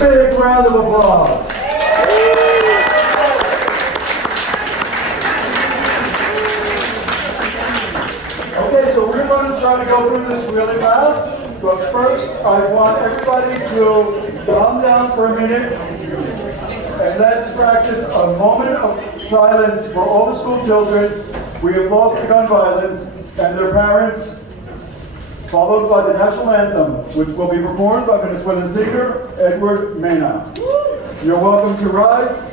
big round of applause. Okay, so we're going to try to go through this really fast. But first, I want everybody to calm down for a minute and let's practice a moment of silence for all the school children. We have lost to gun violence and their parents, followed by the national anthem, which will be performed by Venezuelan singer Edward Mena. You're welcome to rise.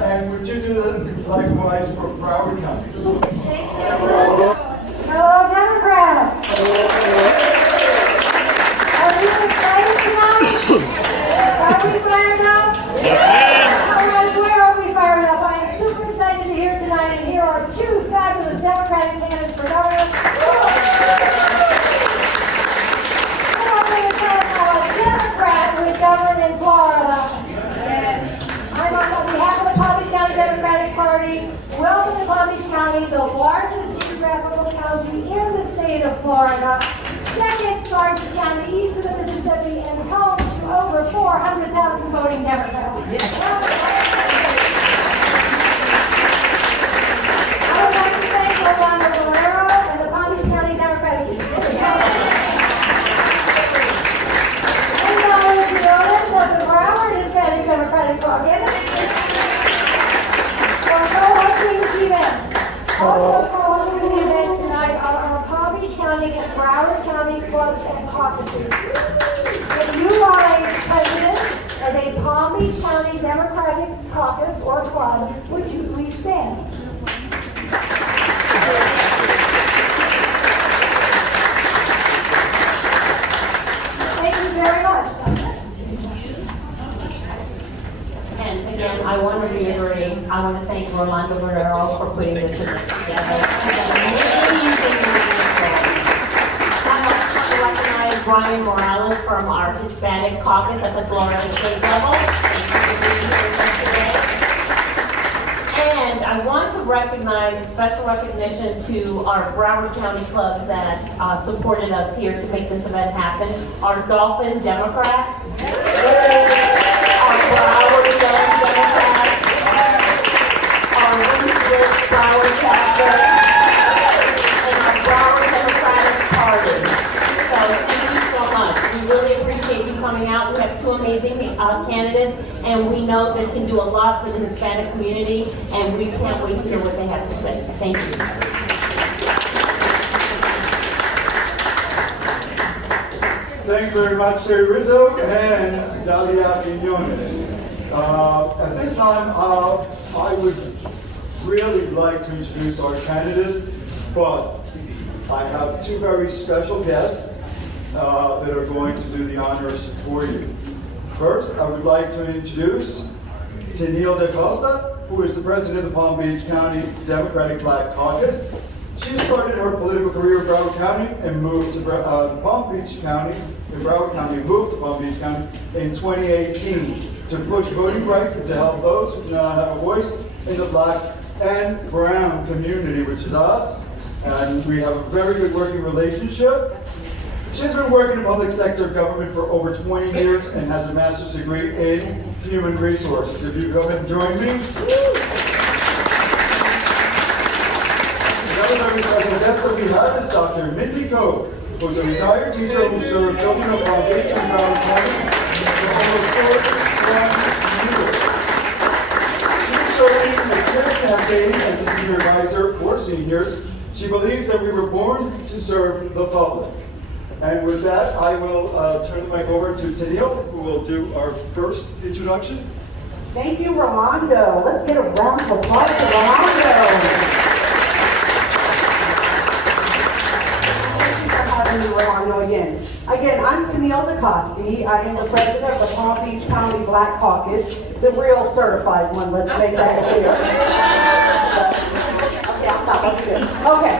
And would you do that likewise for Broward County? Hello, Democrats! Are you excited tonight? Are we fired up? Yes, ma'am. All right, where are we fired up? I am super excited to hear tonight, and here are two fabulous Democratic candidates for governor. I'm going to tell you how a Democrat who is governor in Florida. I'm on behalf of the Palm Beach County Democratic Party. Welcome to Palm Beach County, the largest geographical county in the state of Florida, second largest county east of the Mississippi, and home to over 400,000 voting Democrats. I would like to thank Obama Valero and the Palm Beach County Democratic Party. want to reiterate, I want to thank Rolando Gubernatorial for putting this event together. I want to recognize Brian Morales from our Hispanic caucus at the Florida state level. Thank you for being here with us today. And I want to recognize a special recognition to our Broward County clubs that supported us here to make this event happen. Our Dolphin Democrats, our Broward Young Democrats, our Ruthless Broward chapter, and our Broward Democratic Party. So thank you so much. We really appreciate you coming out. We have two amazing candidates, and we know they can do a lot for the Hispanic community, and we can't wait to hear what they have to say. Thank you. Thank you very much, Sherry Rizzo and Dalia Quiñones. At this time, I would really like to introduce our candidates, but I have two very special guests that are going to do the honors for you. First, I would like to introduce Tennille DaCosta, who is the president of the Palm Beach County Democratic Black Caucus. She started her political career in Broward County and moved to Palm Beach County, in Broward County, moved to Palm Beach County in 2018 to push voting rights and to help those who do not have a voice in the black and brown community, which is us. And we have a very good working relationship. She's been working in public sector government for over 20 years and has a master's degree in human resources. If you come and join me. Another very special guest that we have is Dr. Nikki, who's a retired teacher who served children of Palm Beach and Broward County for almost 41 years. She's serving the Crist campaign as a senior advisor for seniors. She believes that we were born to serve the public. And with that, I will turn the mic over to Tennille, who will do our first introduction. Thank you, Rolando. Let's get a round of applause for Rolando. Rolando again. Again, I'm Tennille DaCosta. I am the president of the Palm Beach County Black Caucus, the real certified one. Let's make that clear. Okay, I'll stop up here. Okay.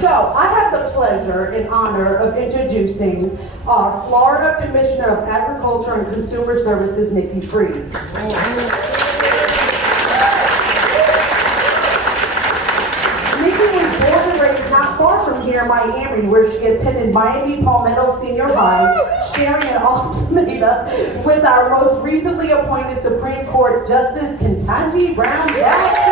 So, I have the pleasure and honor of introducing our Florida Commissioner of Agriculture and Consumer Services, Nikki Free. Not far from here in Miami, where she attended Miami Palmetto Senior High, sharing an ultimatum with our most recently appointed Supreme Court Justice Ketanji Brown Jackson.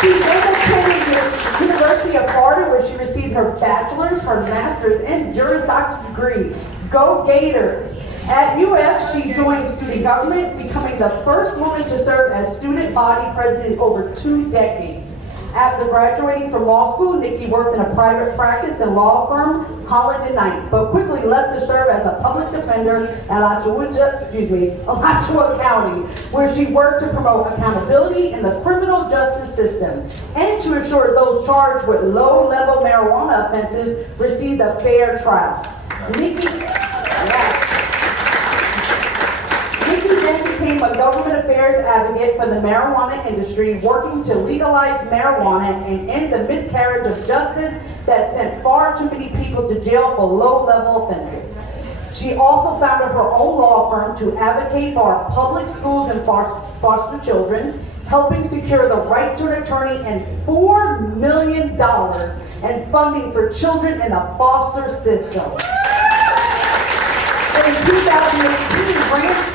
She then attended the University of Florida, where she received her bachelor's, her master's, and Juris Doctor's degree. Go Gators! At UF, she joined student government, becoming the first woman to serve as student body president in over 2 decades. After graduating from law school, Nikki worked in a private practice and law firm, Holland & Knight, but quickly left to serve as a public defender at Alachua County, where she worked to promote accountability in the criminal justice system and to ensure those charged with low-level marijuana offenses received a fair trial. Nikki then became a government affairs advocate for the marijuana industry, working to legalize marijuana and end the miscarriage of justice that sent far too many people to jail for low-level offenses. She also founded her own law firm to advocate for our public schools and foster children, helping secure the right to an attorney and $4 million in funding for children in the foster system. In 2018,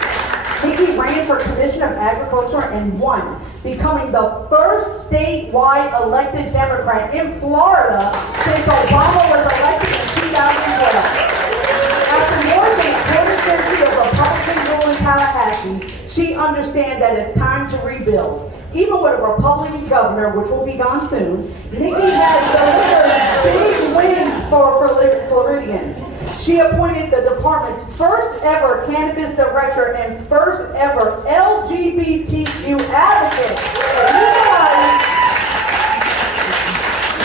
Nikki ran for Commissioner of Agriculture and won, becoming the first statewide elected Democrat in Florida since Obama was elected in 2012. After more than a quarter century of Republican rule in Tallahassee, she understands that it's time to rebuild. Even with a Republican governor, which will be gone soon, Nikki has delivered big wins for Floridians. She appointed the department's first ever cannabis director and first ever LGBTQ advocate.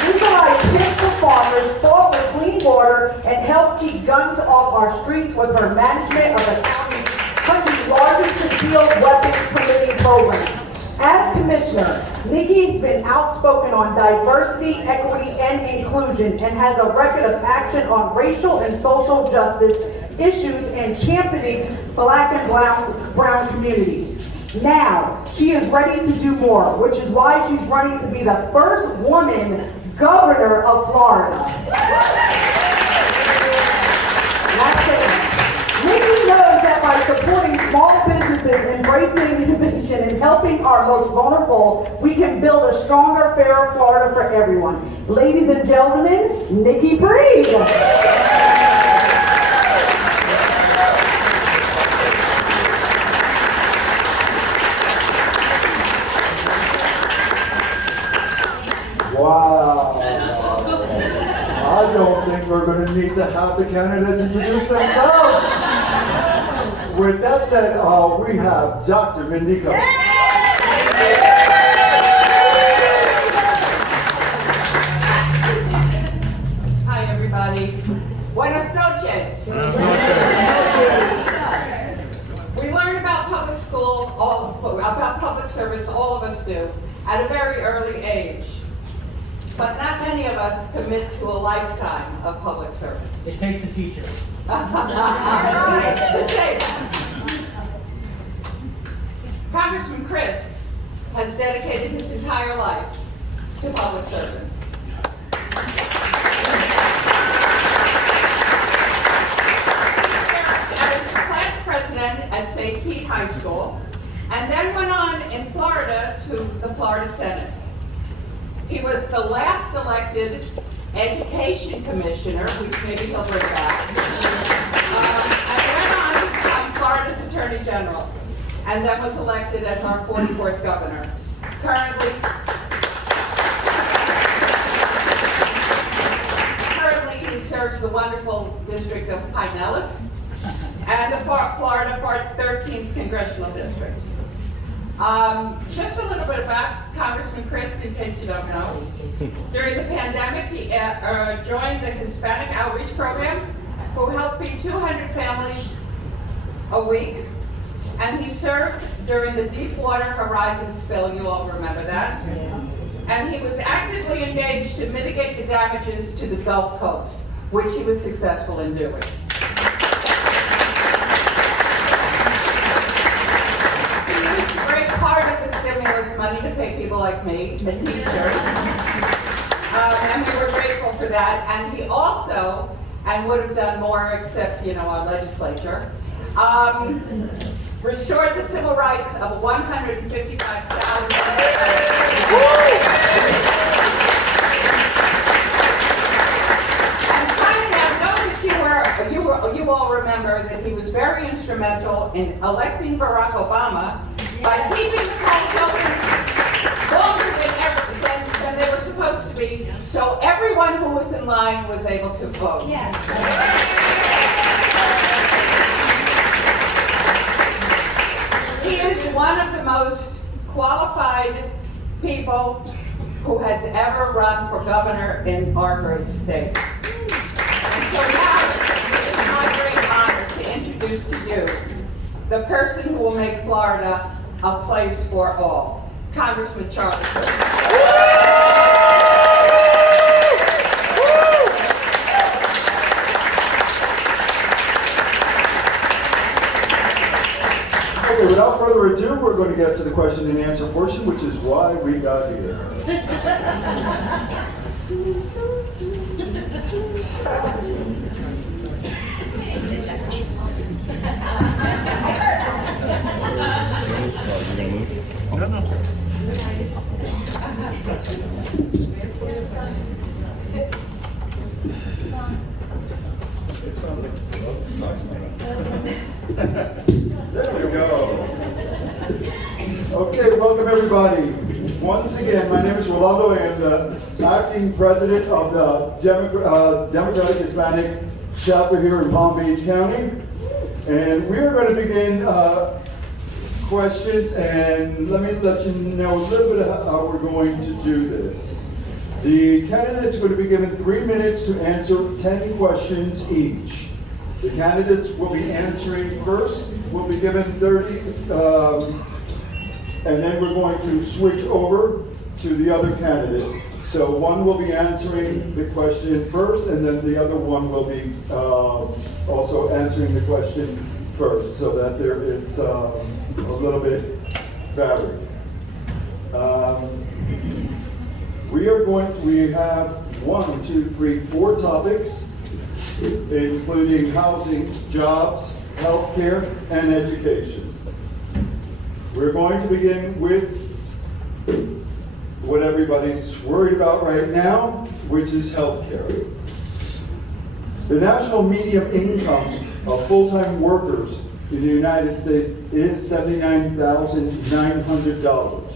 Legalize hemp for farmers, fought for clean water, and helped keep guns off our streets with her management of the county's country's largest concealed weapons permitting program. As commissioner, Nikki has been outspoken on diversity, equity, and inclusion, and has a record of action on racial and social justice issues and championing Black and brown communities. Now, she is ready to do more, which is why she's running to be the first woman governor of Florida. That's it. Nikki knows that by supporting small businesses, embracing innovation, and helping our most vulnerable, we can build a stronger, fairer Florida for everyone. Ladies and gentlemen, Nikki Freed. Wow. I don't think we're going to need to have the candidates introduce themselves. With that said, we have Dr. Nikki. Hi, everybody. Buenas noches. We learn about public school, about public service, all of us do, at a very early age. But not many of us commit to a lifetime of public service. It takes a teacher. To say that. Congressman Crist has dedicated his entire life to public service. As class president at St. Pete High School, and then went on in Florida to the Florida Senate. He was the last elected education commissioner, which maybe he'll bring back, and went on to become Florida's Attorney General, and then was elected as our 44th governor. Currently he serves the wonderful district of Pinellas and the Florida 13th Congressional District. Just a little bit about Congressman Crist, in case you don't know. During the pandemic, he joined the Hispanic outreach program, who helped feed 200 families a week. And he served during the Deepwater Horizon spill, you all remember that? And he was actively engaged to mitigate the damages to the Gulf Coast, which he was successful in doing. Money to pay people like me, the teachers, and we were grateful for that. And he also, and would have done more except, our legislature, restored the civil rights of 155,000. And finally, I know that you all remember that he was very instrumental in electing Barack Obama by keeping the poll buildings longer than they were supposed to be, so everyone who was in line was able to vote. Yes. He is one of the most qualified people who has ever run for governor in our great state. And so now, it is my great honor to introduce to you the person who will make Florida a place for all, Congressman Charlie Crist. Okay, without further ado, we're going to get to the question and answer portion, which is why we got here. There we go. Okay, welcome everybody. Once again, my name is Rolando. I am the acting president of the Democratic Hispanic chapter here in Palm Beach County. And we are going to begin questions, and let me let you know a little bit of how we're going to do this. The candidates are going to be given 3 minutes to answer 10 questions each. The candidates will be answering first. We'll be given 30, and then we're going to switch over to the other candidate. So one will be answering the question first, and then the other one will be also answering the question first, so that it's a little bit varied. We have 4 topics, including housing, jobs, healthcare, and education. We're going to begin with what everybody's worried about right now, which is healthcare. The national median income of full-time workers in the United States is $79,900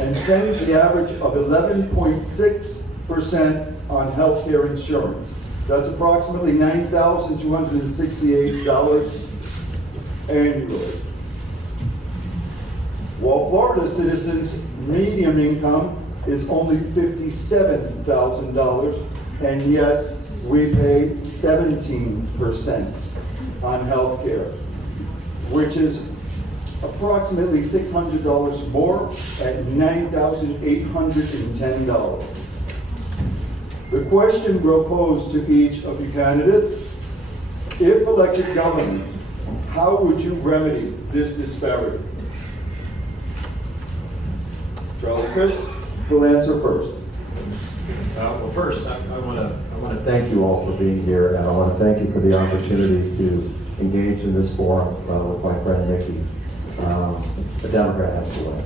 and spends the average of 11.6% on healthcare insurance. That's approximately $9,268 annually. While Florida citizens' median income is only $57,000, and yet we pay 17% on health care, which is approximately $600 more at $9,810. The question we'll pose to each of the candidates: if elected governor, how would you remedy this disparity? Charlie Crist will answer first. Well, first, I want to thank you all for being here, and I want to thank you for the opportunity to engage in this forum with my friend Nikki. The Democrat has to win.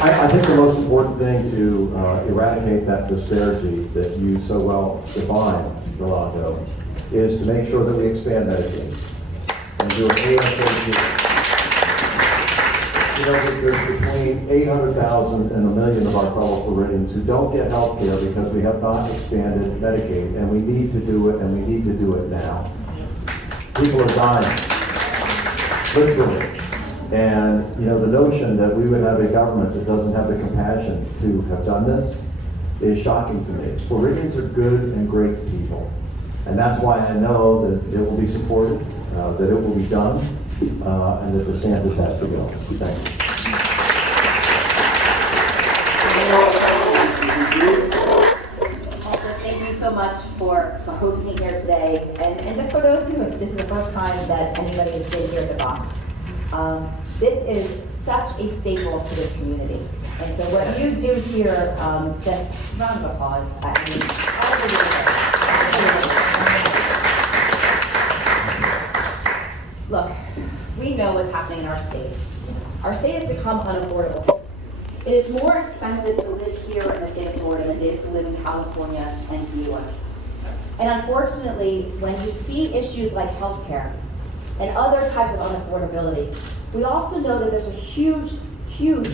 I think the most important thing to eradicate that disparity that you so well define, Rolando, is to make sure that we expand Medicaid and do an ASAP. You know, there's between 800,000 and 1 million of our fellow Floridians who don't get health care because we have not expanded Medicaid, and we need to do it, and we need to do it now. People are dying, literally. And, you know, the notion that we would have a government that doesn't have the compassion to have done this is shocking to me. Floridians are good and great people. And that's why I know that it will be supported, that it will be done, and that DeSantis has to go. Thank you. Also, thank you so much for hosting here today. And just for those who, this is the first time that anybody has been here at the box. This is such a staple to this community. And so what you do here, just round of applause. Look, we know what's happening in our state. Our state has become unaffordable. It is more expensive to live here in the state of Florida than it is to live in California and New York. And unfortunately, when you see issues like healthcare and other types of unaffordability, we also know that there's a huge, huge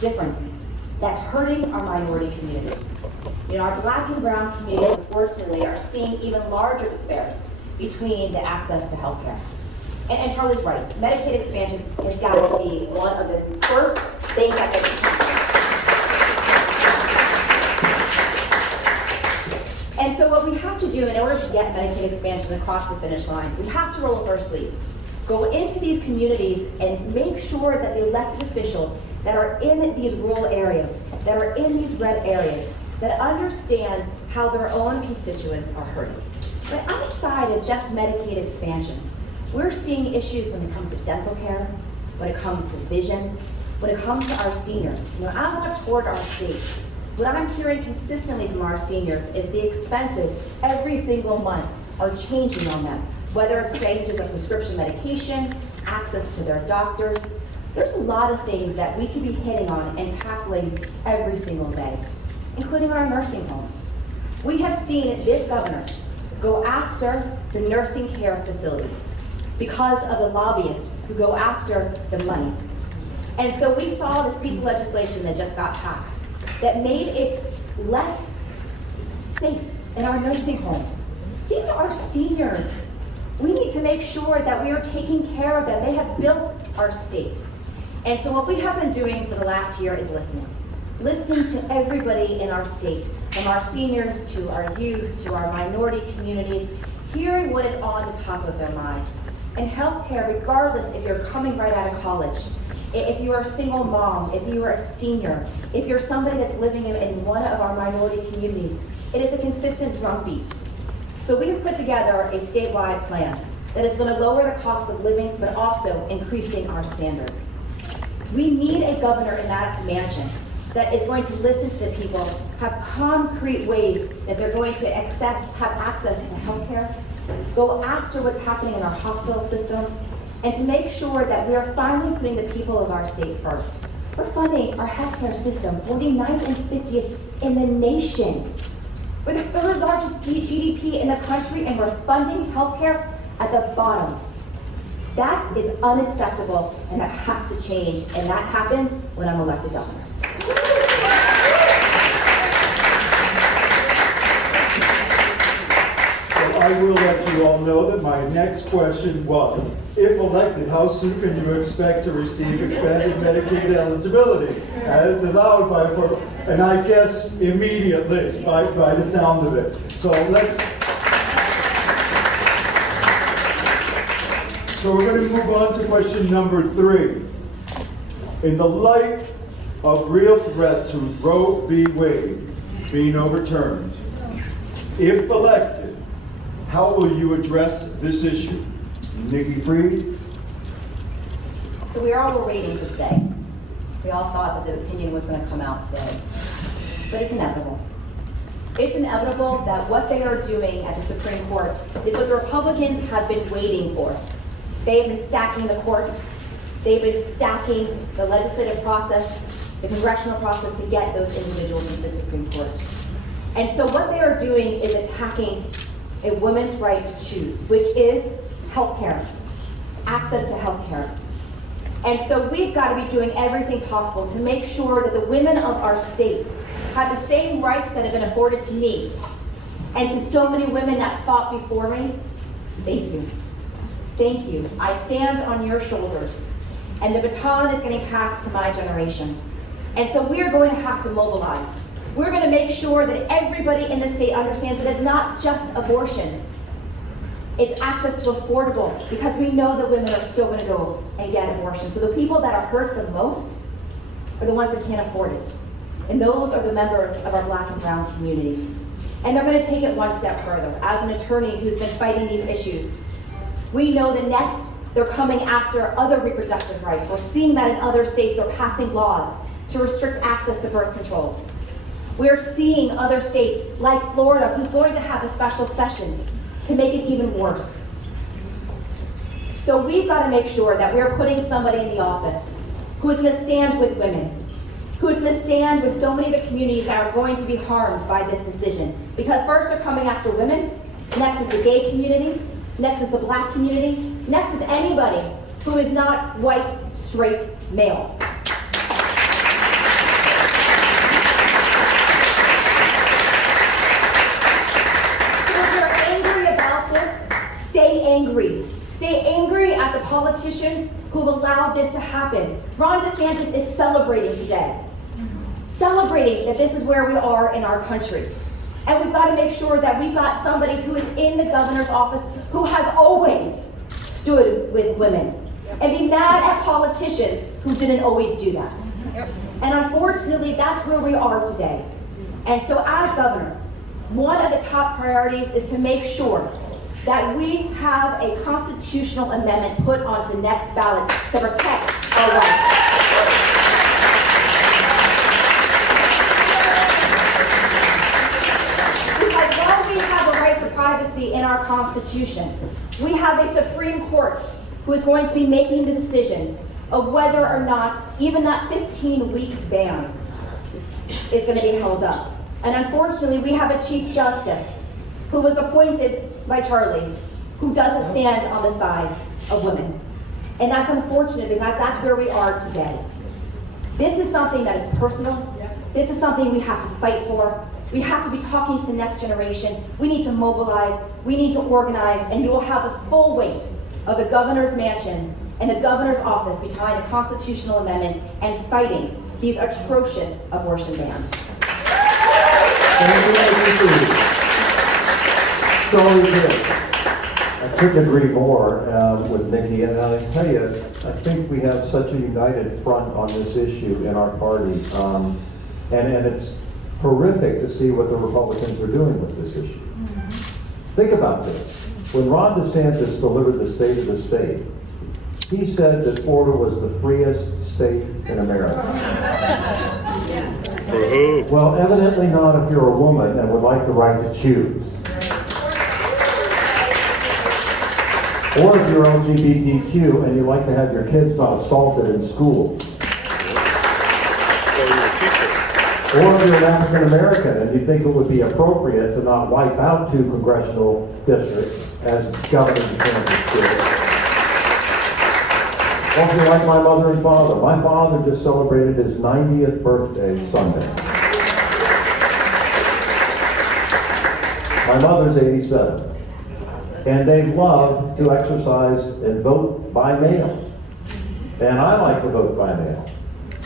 difference that's hurting our minority communities. You know, our Black and brown communities, unfortunately, are seeing even larger disparities between the access to healthcare. And Charlie's right, Medicaid expansion has got to be one of the first things that gets And so what we have to do in order to get Medicaid expansion across the finish line, we have to roll up our sleeves. Go into these communities and make sure that the elected officials that are in these rural areas, that are in these red areas, that understand how their own constituents are hurting. But outside of just Medicaid expansion, we're seeing issues when it comes to dental care, when it comes to vision, when it comes to our seniors. You know, as I've toured our state, what I'm hearing consistently from our seniors is the expenses every single month are changing on them. Whether it's changes of prescription medication, access to their doctors, there's a lot of things that we could be hitting on and tackling every single day, including our nursing homes. We have seen this governor go after the nursing care facilities because of the lobbyists who go after the money. And so we saw this piece of legislation that just got passed that made it less safe in our nursing homes. These are our seniors. We need to make sure that we are taking care of them. They have built our state. And so what we have been doing for the last year is listening. listening to everybody in our state, from our seniors to our youth to our minority communities, hearing what is on the top of their minds. And healthcare, regardless if you're coming right out of college, if you are a single mom, if you are a senior, if you're somebody that's living in one of our minority communities, it is a consistent drumbeat. So we have put together a statewide plan that is going to lower the cost of living, but also increasing our standards. We need a governor in that mansion that is going to listen to the people, have concrete ways that they're going to have access to healthcare, go after what's happening in our hospital systems, and to make sure that we are finally putting the people of our state first. We're funding our healthcare system 49th and 50th in the nation. We're the third largest GDP in the country, and we're funding healthcare at the bottom. That is unacceptable, and that has to change, and that happens when I'm elected governor. So I will let you all know that my next question was, if elected, how soon can you expect to receive expanded Medicaid eligibility as allowed by affordable? And I guess immediately by the sound of it. So So we're going to move on to question number 3. In the light of real threat to Roe v. Wade being overturned, if elected, how will you address this issue? Nikki Freed? So we all were waiting for today. We all thought that the opinion was going to come out today. But it's inevitable. It's inevitable that what they are doing at the Supreme Court is what the Republicans have been waiting for. They have been stacking the court. They've been stacking the legislative process, the congressional process to get those individuals into the Supreme Court. And so what they are doing is attacking a woman's right to choose, which is health care, access to health care. And so we've got to be doing everything possible to make sure that the women of our state have the same rights that have been afforded to me and to so many women that fought before me. Thank you. Thank you. I stand on your shoulders, and the baton is getting passed to my generation. And so we're going to have to mobilize. We're going to make sure that everybody in the state understands that it's not just abortion. It's access to affordable, because we know that women are still going to go and get abortion. So the people that are hurt the most are the ones that can't afford it. And those are the members of our Black and brown communities. And they're going to take it one step further. As an attorney who's been fighting these issues, we know that next they're coming after other reproductive rights. We're seeing that in other states. They're passing laws to restrict access to birth control. We're seeing other states like Florida, who's going to have a special session to make it even worse. So we've got to make sure that we're putting somebody in the office who is going to stand with women, who is going to stand with so many of the communities that are going to be harmed by this decision. Because first they're coming after women, next is the gay community, next is the Black community, next is anybody who is not white, straight, male. So if you're angry about this, stay angry. Stay angry at the politicians who've allowed this to happen. Ron DeSantis is celebrating today. Celebrating that this is where we are in our country. And we've got to make sure that we've got somebody who is in the governor's office who has always stood with women. And be mad at politicians who didn't always do that. And unfortunately, that's where we are today. And so as governor, one of the top priorities is to make sure that we have a constitutional amendment put onto the next ballot to protect our rights. Because while we have a right to privacy in our Constitution, we have a Supreme Court who is going to be making the decision of whether or not even that 15-week ban is going to be held up. And unfortunately, we have a Chief Justice who was appointed by Charlie, who doesn't stand on the side of women. And that's unfortunate because that's where we are today. This is something that is personal. This is something we have to fight for. We have to be talking to the next generation. We need to mobilize. We need to organize. And you will have the full weight of the governor's mansion and the governor's office behind a constitutional amendment and fighting these atrocious abortion bans. I couldn't agree more with Nikki, and I tell you, I think we have such a united front on this issue in our party, and it's horrific to see what the Republicans are doing with this issue. Think about this. When Ron DeSantis delivered the State of the State, he said that Florida was the freest state in America. Well, evidently not if you're a woman and would like the right to choose. Or if you're LGBTQ and you like to have your kids not assaulted in school. Or if you're an African American and you think it would be appropriate to not wipe out 2 congressional districts as Governor DeSantis did. Or if you're like my mother and father. My father just celebrated his 90th birthday Sunday. My mother's 87. And they love to exercise and vote by mail. And I like to vote by mail.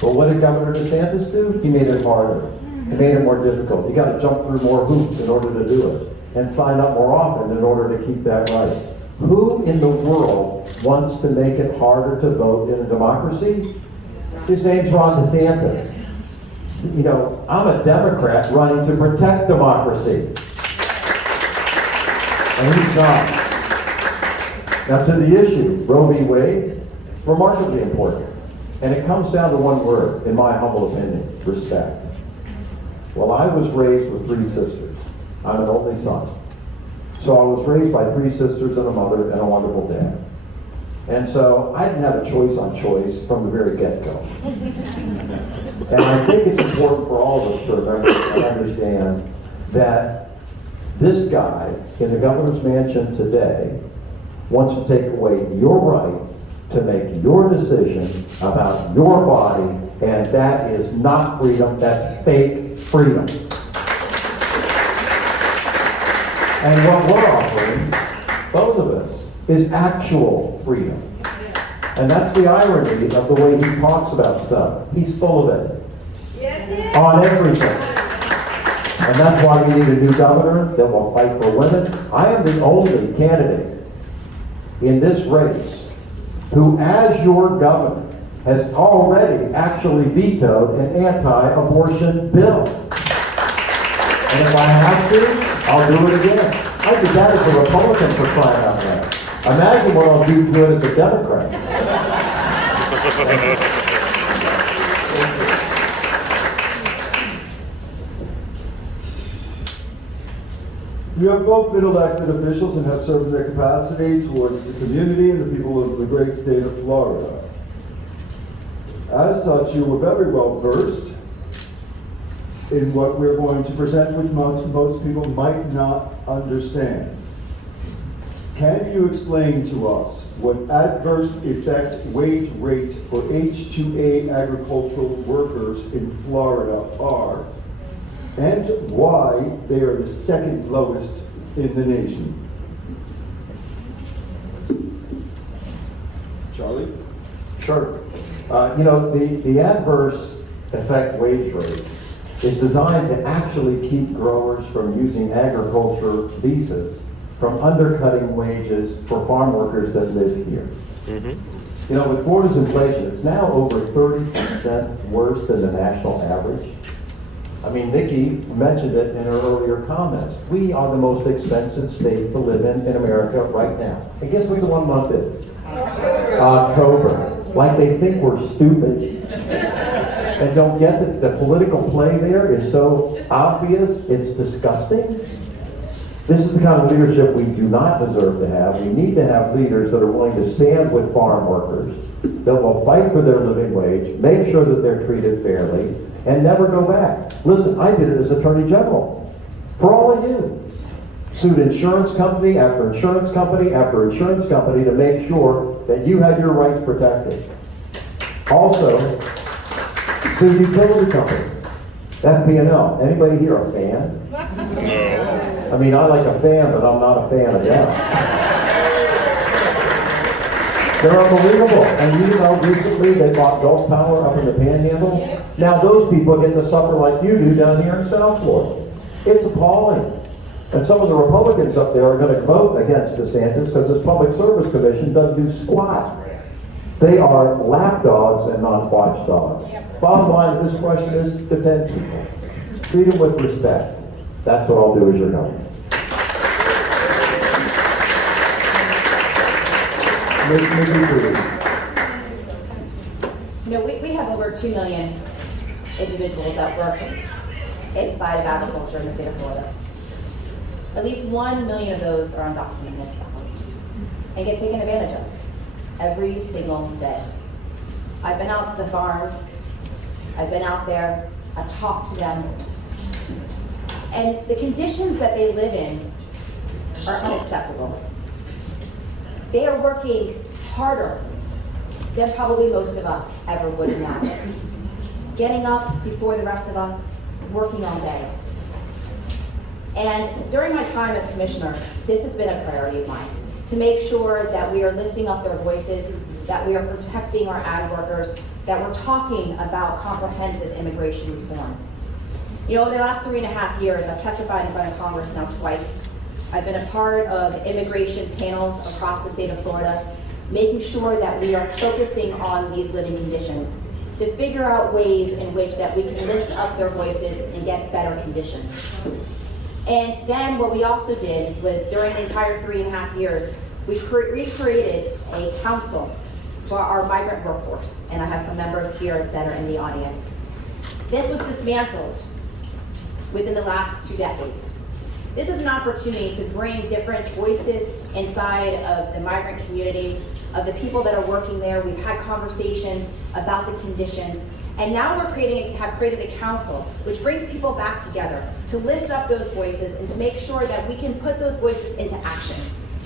But what did Governor DeSantis do? He made it harder. He made it more difficult. You got to jump through more hoops in order to do it, and sign up more often in order to keep that right. Who in the world wants to make it harder to vote in a democracy? His name's Ron DeSantis. You know, I'm a Democrat running to protect democracy. And he's not. Now to the issue, Roe v. Wade, remarkably important. And it comes down to one word, in my humble opinion, respect. Well, I was raised with 3 sisters. I'm an only son. So I was raised by 3 sisters and a mother and a wonderful dad. And so I didn't have a choice on choice from the very get-go. And I think it's important for all of us to remember and understand that this guy in the governor's mansion today wants to take away your right to make your decision about your body, and that is not freedom, that's fake freedom. And what we're offering, both of us, is actual freedom. And that's the irony of the way he talks about stuff. He's full of it. Yes, he is. On everything. And that's why we need a new governor that will fight for women. I am the only candidate in this race who, as your governor, has already actually vetoed an anti-abortion bill. And if I have to, I'll do it again. I did that as a Republican, for crying out loud. Imagine what I'll do to it as a Democrat. You have both been elected officials and have served in their capacity towards the community and the people of the great state of Florida. As such, you are very well versed in what we're going to present, which most people might not understand. Can you explain to us what adverse effect wage rate for H-2A agricultural workers in Florida are, and why they are the second lowest in the nation? Charlie? Sure. The adverse effect wage rate is designed to actually keep growers from using agriculture visas from undercutting wages for farm workers that live here. You know, with Florida's inflation, it's now over 30% worse than the national average. I mean, Nikki mentioned it in her earlier comments. We are the most expensive state to live in America right now. And guess what the 1 month is? October. Like they think we're stupid and don't get that the political play there is so obvious, it's disgusting. This is the kind of leadership we do not deserve to have. We need to have leaders that are willing to stand with farm workers, that will fight for their living wage, make sure that they're treated fairly, and never go back. Listen, I did it as Attorney General. For all I knew. Sued insurance company after insurance company after insurance company to make sure that you had your rights protected. Also, sued utility company. FP&L. Anybody here a fan? No. I mean, I like a fan, but I'm not a fan of them. They're unbelievable. And you know, recently they bought Gulf Power up in the Panhandle. Now those people get to suffer like you do down here in South Florida. It's appalling. And some of the Republicans up there are going to vote against DeSantis because his Public Service Commission doesn't do squat. They are lapdogs and not watchdogs. Bottom line of this question is defend people. Treat them with respect. That's what I'll do as your governor. You know, we have over 2 million individuals that work inside of agriculture in the state of Florida. At least 1 million of those are undocumented and get taken advantage of every single day. I've been out to the farms, I've been out there, I've talked to them, and the conditions that they live in are unacceptable. They are working harder than probably most of us ever would imagine. Getting up before the rest of us, working all day. And during my time as commissioner, this has been a priority of mine, to make sure that we are lifting up their voices, that we are protecting our ag workers, that we're talking about comprehensive immigration reform. You know, over the last 3.5 years, I've testified in front of Congress now twice. I've been a part of immigration panels across the state of Florida, making sure that we are focusing on these living conditions, to figure out ways in which that we can lift up their voices and get better conditions. And then what we also did was during the entire 3.5 years, we recreated a council for our migrant workforce. And I have some members here that are in the audience. This was dismantled within the last 2 decades. This is an opportunity to bring different voices inside of the migrant communities, of the people that are working there. We've had conversations about the conditions. And now have created a council which brings people back together to lift up those voices and to make sure that we can put those voices into action.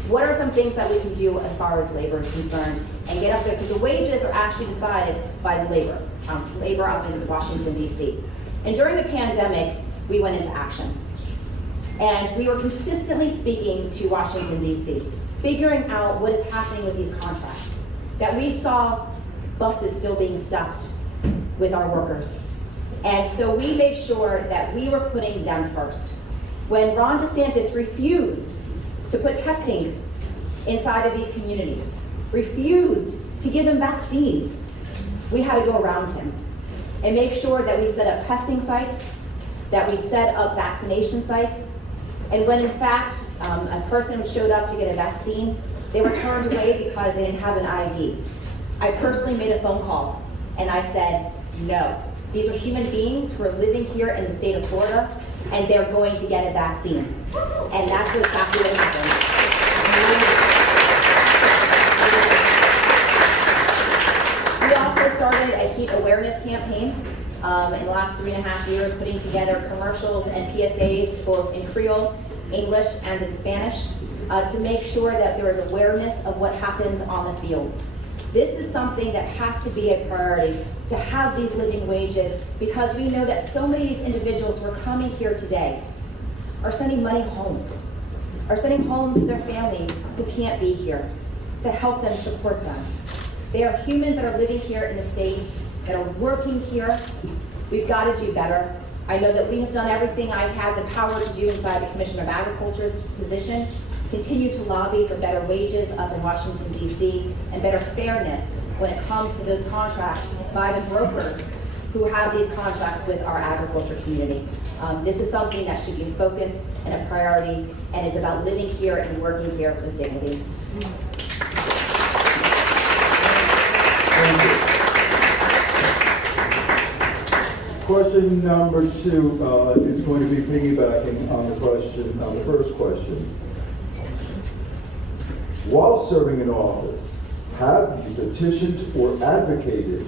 What are some things that we can do as far as labor is concerned and get up there? Because the wages are actually decided by the labor up in Washington, D.C. And during the pandemic, we went into action. And we were consistently speaking to Washington, D.C., figuring out what is happening with these contracts. That we saw buses still being stuffed with our workers. And so we made sure that we were putting them first. When Ron DeSantis refused to put testing inside of these communities, refused to give them vaccines, we had to go around him and make sure that we set up testing sites, that we set up vaccination sites, and when in fact a person showed up to get a vaccine, they were turned away because they didn't have an ID. I personally made a phone call and I said, no, these are human beings who are living here in the state of Florida and they're going to get a vaccine. And that's exactly what happened. We also started a heat awareness campaign in the last 3.5 years, putting together commercials and PSAs both in Creole, English, and in Spanish to make sure that there is awareness of what happens on the fields. This is something that has to be a priority, to have these living wages, because we know that so many of these individuals who are coming here today are sending money home, are sending home to their families who can't be here, to help them, support them. They are humans that are living here in the state, that are working here. We've got to do better. I know that we have done everything I have the power to do inside the Commissioner of Agriculture's position, continue to lobby for better wages up in Washington, D.C., and better fairness when it comes to those contracts by the brokers who have these contracts with our agriculture community. This is something that should be in focus and a priority, and it's about living here and working here with dignity. Thank you. Question number 2 is going to be piggybacking on the first question. While serving in office, have you petitioned or advocated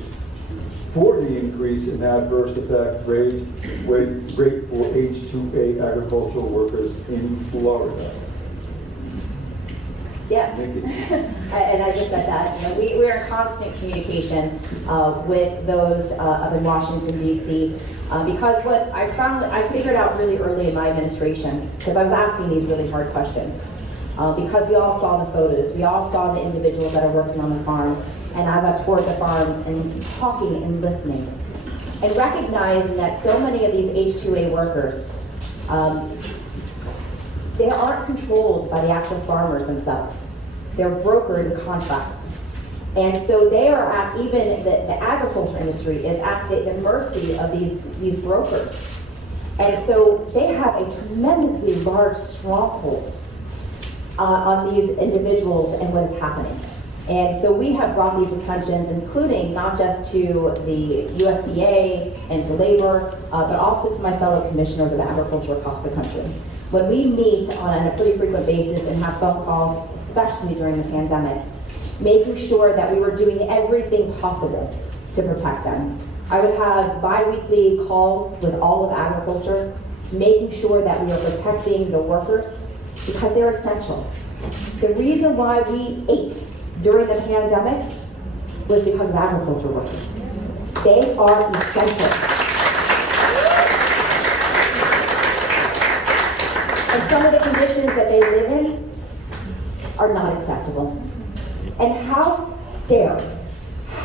for the increase in adverse effect rate for H-2A agricultural workers in Florida? Yes, Nikki. and I just said that. You know, we are in constant communication with those up in Washington, D.C. Because what I found, I figured out really early in my administration, because I was asking these really hard questions. because we all saw the photos, we all saw the individuals that are working on the farms, and as I toured the farms and talking and listening, and recognizing that so many of these H-2A workers, they aren't controlled by the actual farmers themselves. They're brokered in contracts. And so they are at, even the agriculture industry is at the mercy of these brokers. And so they have a tremendously large stronghold on these individuals and what is happening. And so we have brought these attentions, including not just to the USDA and to labor, but also to my fellow commissioners of agriculture across the country. When we meet on a pretty frequent basis and have phone calls, especially during the pandemic, making sure that we were doing everything possible to protect them. I would have bi-weekly calls with all of agriculture, making sure that we are protecting the workers because they're essential. The reason why we ate during the pandemic was because of agriculture workers. They are essential. And some of the conditions that they live in are not acceptable. And how dare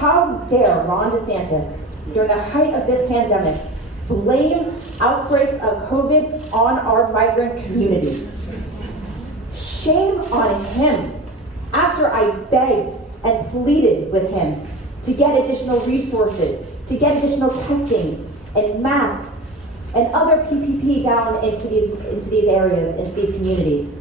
Ron DeSantis, during the height of this pandemic, blame outbreaks of COVID on our migrant communities. Shame on him. After I begged and pleaded with him to get additional resources, to get additional testing and masks and other PPP down into these areas, into these communities,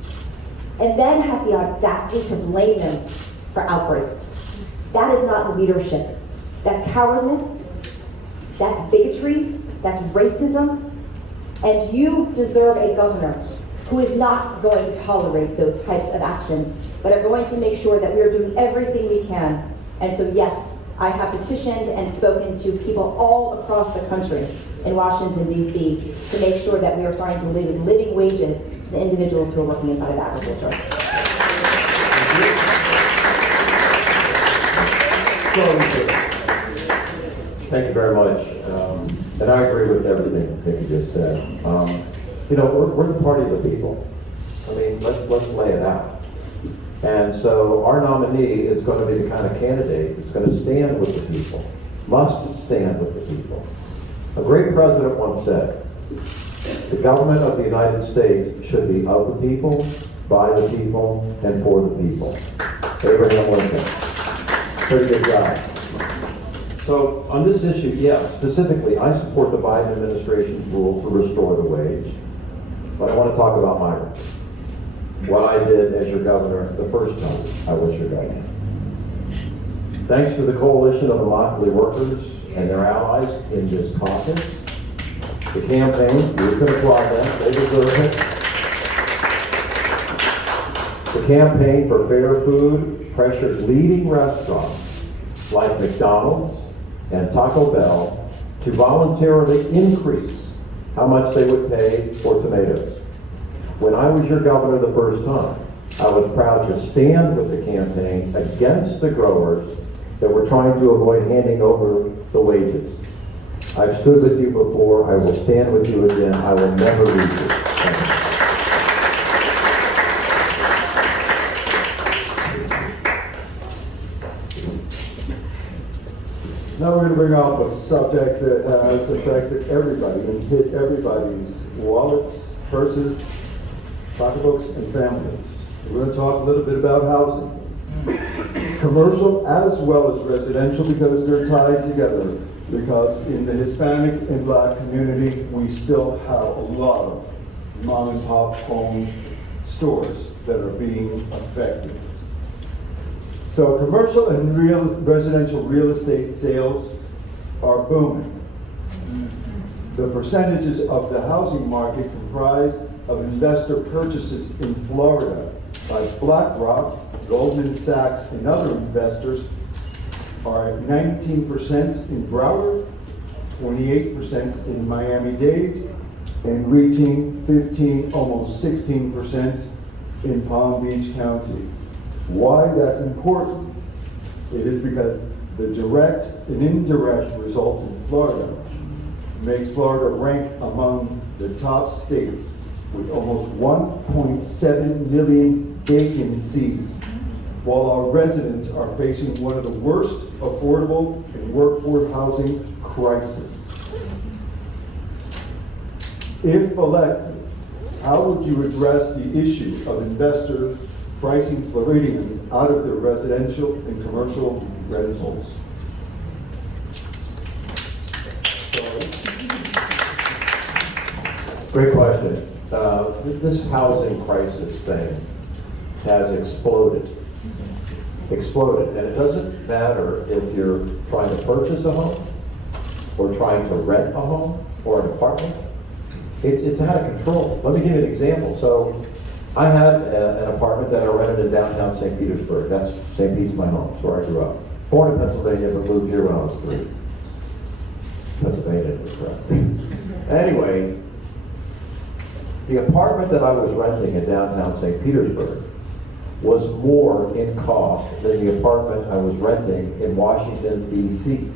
and then has the audacity to blame them for outbreaks. That is not leadership. That's cowardice, that's bigotry, that's racism, and you deserve a governor who is not going to tolerate those types of actions, but are going to make sure that we are doing everything we can. And so yes, I have petitioned and spoken to people all across the country in Washington, D.C. to make sure that we are starting to live with living wages to the individuals who are working inside of agriculture. Thank you very much. And I agree with everything Nikki just said. We're the party of the people. I mean, let's lay it out. And so our nominee is going to be the kind of candidate that's going to stand with the people, must stand with the people. A great president once said, the government of the United States should be of the people, by the people, and for the people. Abraham Lincoln. Pretty good job. So on this issue, yeah, specifically, I support the Biden administration's rule to restore the wage. But I want to talk about migrants. What I did as your governor the first time I was your governor. Thanks to the coalition of Immokalee workers and their allies in this caucus, the campaign, you can applaud them, they deserve it. The campaign for fair food pressured leading restaurants like McDonald's and Taco Bell to voluntarily increase how much they would pay for tomatoes. When I was your governor the first time, I was proud to stand with the campaign against the growers that were trying to avoid handing over the wages. I've stood with you before, I will stand with you again, I will never leave you. Thank you. Now we're going to bring up a subject that has affected everybody and hit everybody's wallets, purses, pocketbooks, and families. We're going to talk a little bit about housing. Commercial as well as residential, because they're tied together. Because in the Hispanic and Black community, we still have a lot of mom and pop owned stores that are being affected. So commercial and residential real estate sales are booming. The percentages of the housing market comprised of investor purchases in Florida by BlackRock, Goldman Sachs, and other investors are at 19% in Broward, 28% in Miami-Dade, and reaching 15, almost 16% in Palm Beach County. Why that's important? It is because the direct and indirect result in Florida makes Florida rank among the top states with almost 1.7 million vacancies, while our residents are facing one of the worst affordable and workforce housing crises. If elected, how would you address the issue of investors pricing Floridians out of their residential and commercial rentals? Great question. This housing crisis thing has exploded. Exploded. And it doesn't matter if you're trying to purchase a home or trying to rent a home or an apartment. It's out of control. Let me give you an example. So I had an apartment that I rented in downtown St. Petersburg. That's St. Pete's my home. It's where I grew up. Born in Pennsylvania, but moved here when I was 3. Pennsylvania was correct. Anyway, the apartment that I was renting in downtown St. Petersburg was more in cost than the apartment I was renting in Washington, D.C.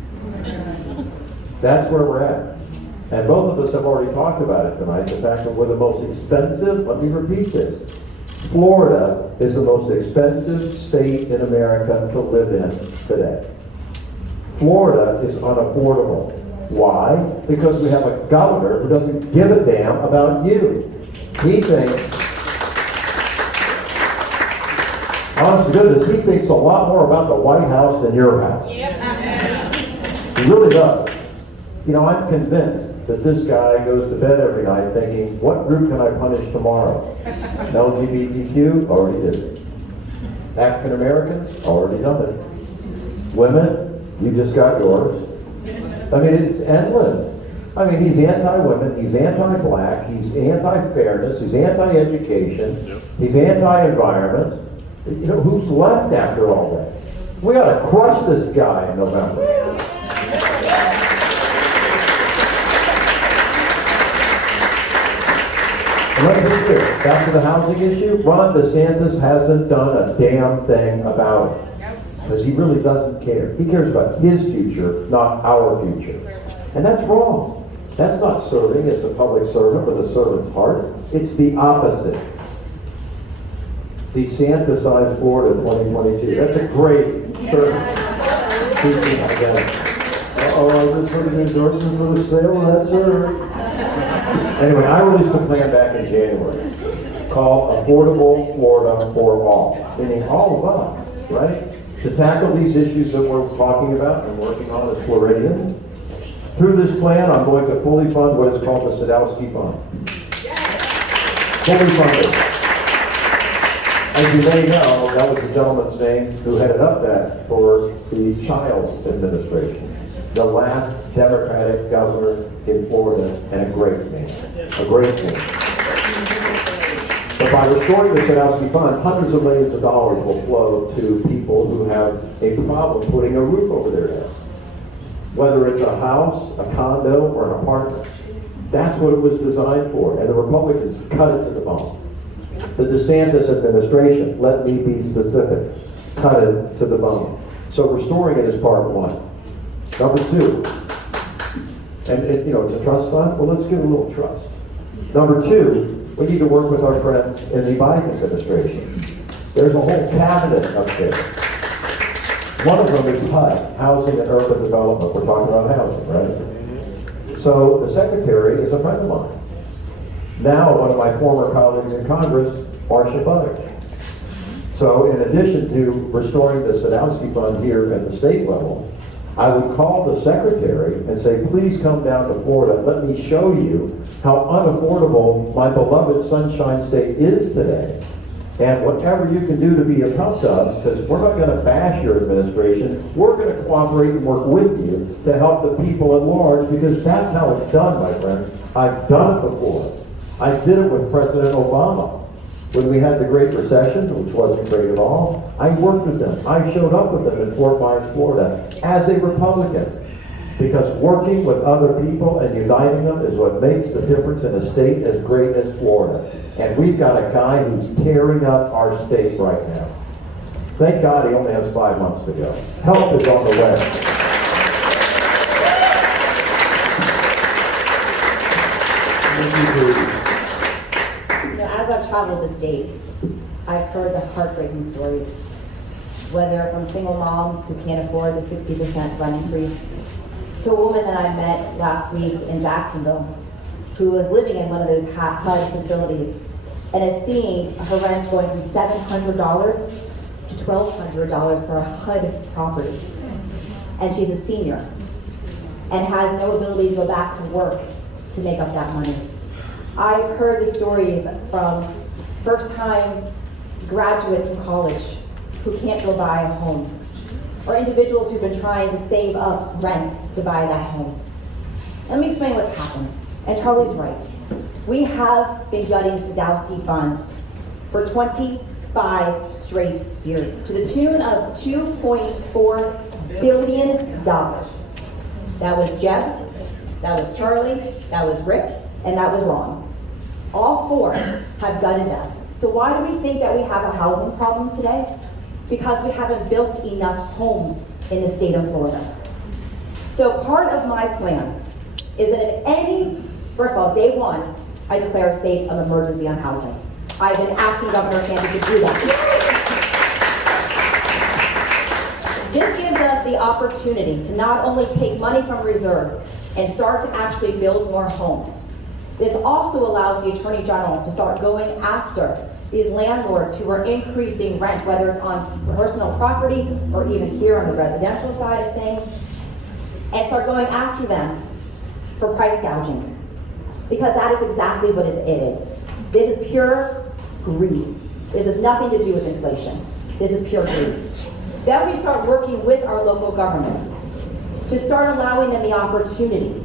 That's where we're at. And both of us have already talked about it tonight, the fact that we're the most expensive. Let me repeat this. Florida is the most expensive state in America to live in today. Florida is unaffordable. Why? Because we have a governor who doesn't give a damn about you. He thinks, honest to goodness, he thinks a lot more about the White House than your house. He really does. You know, I'm convinced that this guy goes to bed every night thinking, what group can I punish tomorrow? LGBTQ? Already did it. African Americans? Already done it. Women? You just got yours. I mean, it's endless. I mean, he's anti-women, he's anti-black, he's anti-fairness, he's anti-education, he's anti-environment. You know, who's left after all that? We ought to crush this guy in November. And let me be clear, back to the housing issue, Ron DeSantis hasn't done a damn thing about it. Because he really doesn't care. He cares about his future, not our future. And that's wrong. That's not serving as a public servant with a servant's heart. It's the opposite. DeSantis-ized Florida 2022. That's a great servant. Teaching, I guess. Uh-oh, I just heard an endorsement for the sale of that servant. Anyway, I released a plan back in January called Affordable Florida for All, meaning all of us, right? To tackle these issues that we're talking about and working on as Floridians. Through this plan, I'm going to fully fund what is called the Sadowski Fund. Fully funded. As you may know, that was the gentleman's name who headed up that for the Childs administration. The last Democratic governor in Florida, and a great man. A great man. But by restoring the Sadowski Fund, hundreds of millions of dollars will flow to people who have a problem putting a roof over their head. Whether it's a house, a condo, or an apartment. That's what it was designed for, and the Republicans cut it to the bone. The DeSantis administration, let me be specific, cut it to the bone. So restoring it is part one. Number two, and you know, it's a trust fund, well, let's give a little trust. Number two, we need to work with our friends in the Biden administration. There's a whole cabinet up there. One of them is HUD, Housing and Urban Development. We're talking about housing, right? So the secretary is a friend of mine. Now one of my former colleagues in Congress, Marcia Butters. So in addition to restoring the Sadowski Fund here at the state level, I would call the secretary and say, please come down to Florida. Let me show you how unaffordable my beloved Sunshine State is today. And whatever you can do to be of help to us, because we're not going to bash your administration, we're going to cooperate and work with you to help the people at large, because that's how it's done, my friends. I've done it before. I did it with President Obama. When we had the Great Recession, which wasn't great at all, I worked with them. I showed up with them in Fort Myers, Florida, as a Republican. Because working with other people and uniting them is what makes the difference in a state as great as Florida. And we've got a guy who's tearing up our state right now. Thank God he only has 5 months to go. Help is on the way. You know, as I've traveled the state, I've heard the heartbreaking stories, whether from single moms who can't afford the 60% rent increase, to a woman that I met last week in Jacksonville, who was living in one of those HUD facilities and is seeing her rent going from $700 to $1,200 for a HUD property. And she's a senior and has no ability to go back to work to make up that money. I've heard the stories from first-time graduates from college who can't go buy a home, or individuals who've been trying to save up rent to buy that home. Let me explain what's happened. And Charlie's right. We have been gutting Sadowski Fund for 25 straight years to the tune of $2.4 billion. That was Jeb, that was Charlie, that was Rick, and that was Ron. All four have gutted that. So why do we think that we have a housing problem today? Because we haven't built enough homes in the state of Florida. So part of my plan is that first of all, day one, I declare a state of emergency on housing. I've been asking Governor Sanders to do that. This gives us the opportunity to not only take money from reserves and start to actually build more homes. This also allows the Attorney General to start going after these landlords who are increasing rent, whether it's on personal property or even here on the residential side of things, and start going after them for price gouging. Because that is exactly what it is. This is pure greed. This has nothing to do with inflation. This is pure greed. Then we start working with our local governments to start allowing them the opportunity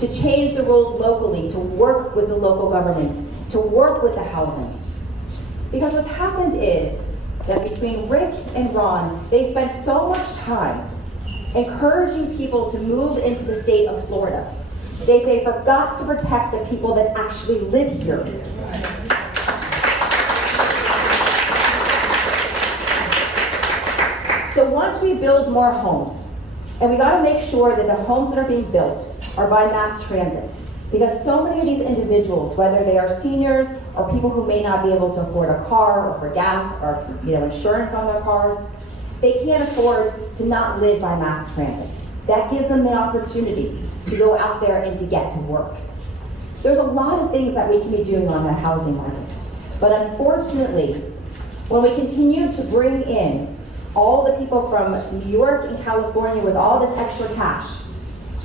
to change the rules locally, to work with the local governments, to work with the housing. Because what's happened is that between Rick and Ron, they spent so much time encouraging people to move into the state of Florida. They forgot to protect the people that actually live here. So once we build more homes, and we gotta make sure that the homes that are being built are by mass transit, because so many of these individuals, whether they are seniors or people who may not be able to afford a car or for gas or insurance on their cars, they can't afford to not live by mass transit. That gives them the opportunity to go out there and to get to work. There's a lot of things that we can be doing on the housing market. But unfortunately, when we continue to bring in all the people from New York and California with all this extra cash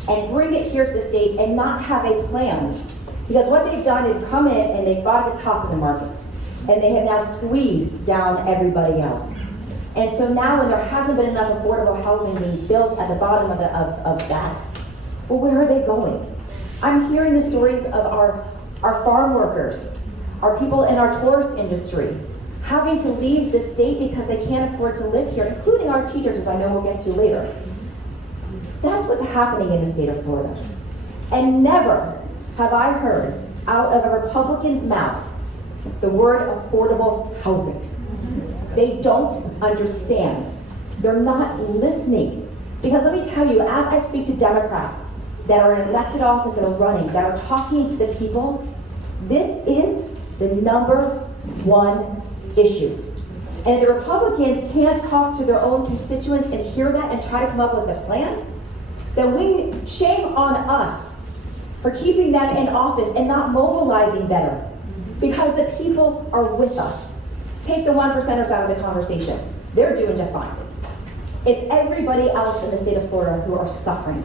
and bring it here to the state and not have a plan, because what they've done is come in and they've bought at the top of the market and they have now squeezed down everybody else. And so now when there hasn't been enough affordable housing being built at the bottom of that, well, where are they going? I'm hearing the stories of our farm workers, our people in our tourist industry, having to leave the state because they can't afford to live here, including our teachers, which I know we'll get to later. That's what's happening in the state of Florida. And never have I heard out of a Republican's mouth the word affordable housing. They don't understand. They're not listening. Because let me tell you, as I speak to Democrats that are in elected office and are running, that are talking to the people, this is the number one issue. And if the Republicans can't talk to their own constituents and hear that and try to come up with a plan, then shame on us for keeping them in office and not mobilizing better. Because the people are with us. Take the 1%ers out of the conversation. They're doing just fine. It's everybody else in the state of Florida who are suffering.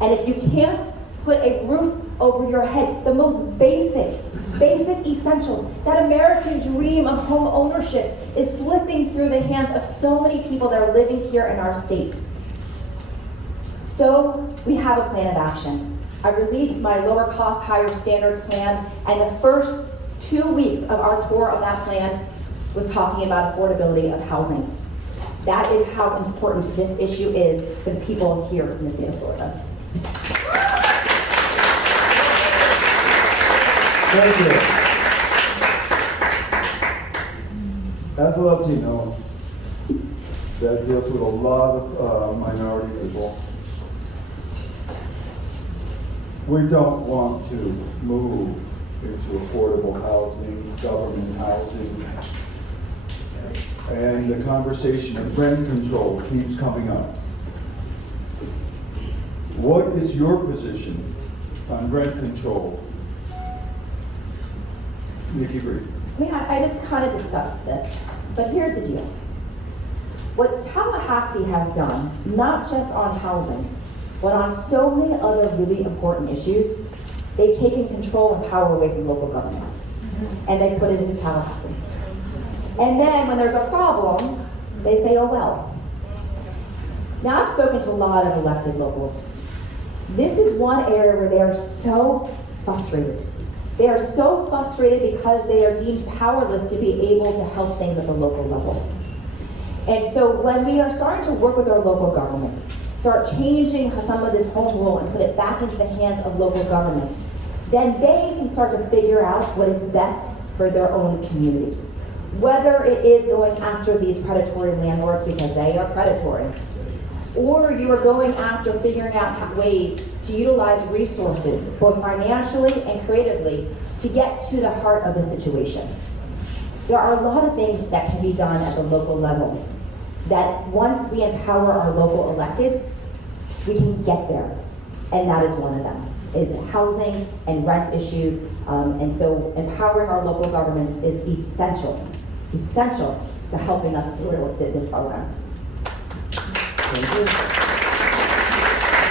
And if you can't put a roof over your head, the most basic essentials, that American dream of home ownership is slipping through the hands of so many people that are living here in our state. So we have a plan of action. I released my lower cost, higher standards plan, and the first 2 weeks of our tour on that plan was talking about affordability of housing. That is how important this issue is for the people here in the state of Florida. Thank you. As a Latino that deals with a lot of minority people, we don't want to move into affordable housing, government housing. and the conversation of rent control keeps coming up. What is your position on rent control? Nikki Freed. I mean, I just kind of discussed this, but here's the deal. What Tallahassee has done, not just on housing, but on so many other really important issues, they've taken control and power away from local governments. And they put it into Tallahassee. And then when there's a problem, they say, oh well. Now I've spoken to a lot of elected locals. This is one area where they are so frustrated. They are so frustrated because they are deemed powerless to be able to help things at the local level. And so when we are starting to work with our local governments, start changing some of this home rule and put it back into the hands of local government, then they can start to figure out what is best for their own communities. Whether it is going after these predatory landlords because they are predatory, or you are going after figuring out ways to utilize resources, both financially and creatively, to get to the heart of the situation. There are a lot of things that can be done at the local level that once we empower our local electeds, we can get there. And that is one of them, is housing and rent issues. And so empowering our local governments is essential to helping us through with this program. Thank you.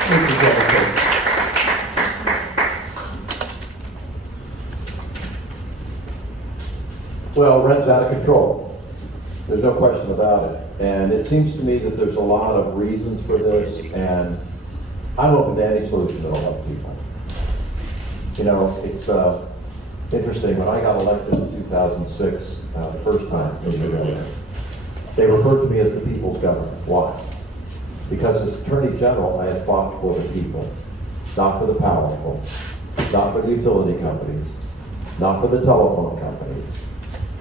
Thank you, Jennifer. Well, rent's out of control. There's no question about it. And it seems to me that there's a lot of reasons for this, and I'm open to any solution that'll help people. You know, it's interesting, when I got elected in 2006, the first time, they referred to me as the people's government. Why? Because as Attorney General, I had fought for the people, not for the powerful, not for the utility companies, not for the telephone companies,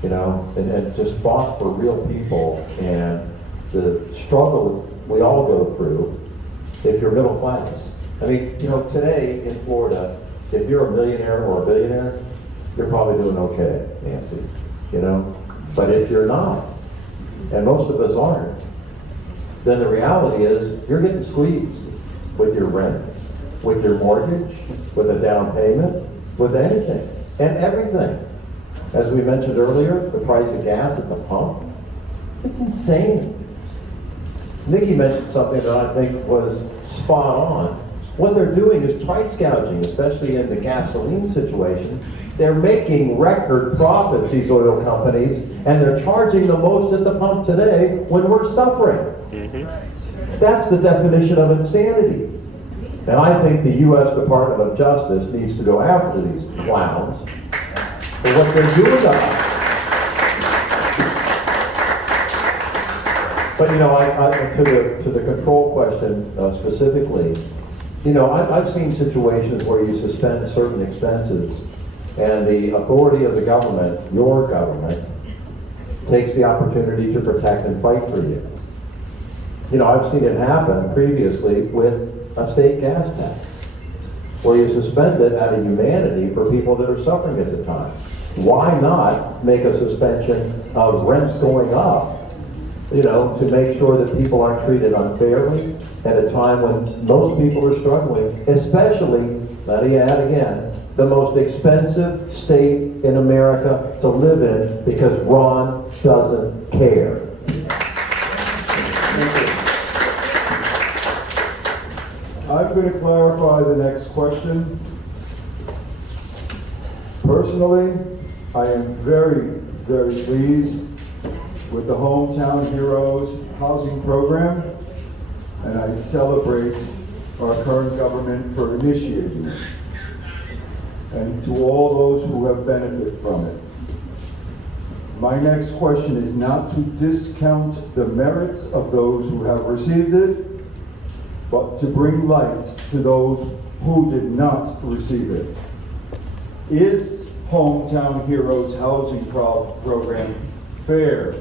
you know, and just fought for real people. And the struggle we all go through if you're middle class. I mean, you know, today in Florida, if you're a millionaire or a billionaire, you're probably doing okay, Nancy, you know? But if you're not, and most of us aren't, then the reality is you're getting squeezed with your rent, with your mortgage, with a down payment, with anything and everything. As we mentioned earlier, the price of gas at the pump, it's insane. Nikki mentioned something that I think was spot on. What they're doing is price gouging, especially in the gasoline situation. They're making record profits, these oil companies, and they're charging the most at the pump today when we're suffering. That's the definition of insanity. And I think the U.S. Department of Justice needs to go after these clowns for what they're doing to us. But you know, to the control question specifically, you know, I've seen situations where you suspend certain expenses and the authority of the government, your government, takes the opportunity to protect and fight for you. You know, I've seen it happen previously with a state gas tax, where you suspend it out of humanity for people that are suffering at the time. Why not make a suspension of rents going up, you know, to make sure that people aren't treated unfairly at a time when most people are struggling, especially, let me add again, the most expensive state in America to live in, because Ron doesn't care. I'm going to clarify the next question. Personally, I am very, very pleased with the Hometown Heroes housing program, and I celebrate our current government for initiating it, and to all those who have benefited from it. My next question is not to discount the merits of those who have received it, but to bring light to those who did not receive it. Is Hometown Heroes housing program fair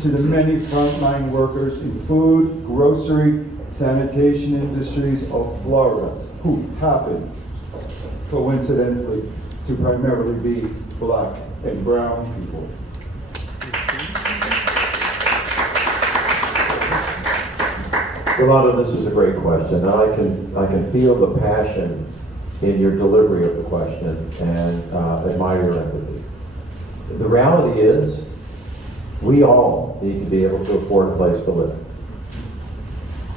to the many frontline workers in food, grocery, sanitation industries of Florida, who happen, coincidentally, to primarily be black and brown people? Rolando, this is a great question, and I can feel the passion in your delivery of the question and admire your empathy. The reality is, we all need to be able to afford a place to live.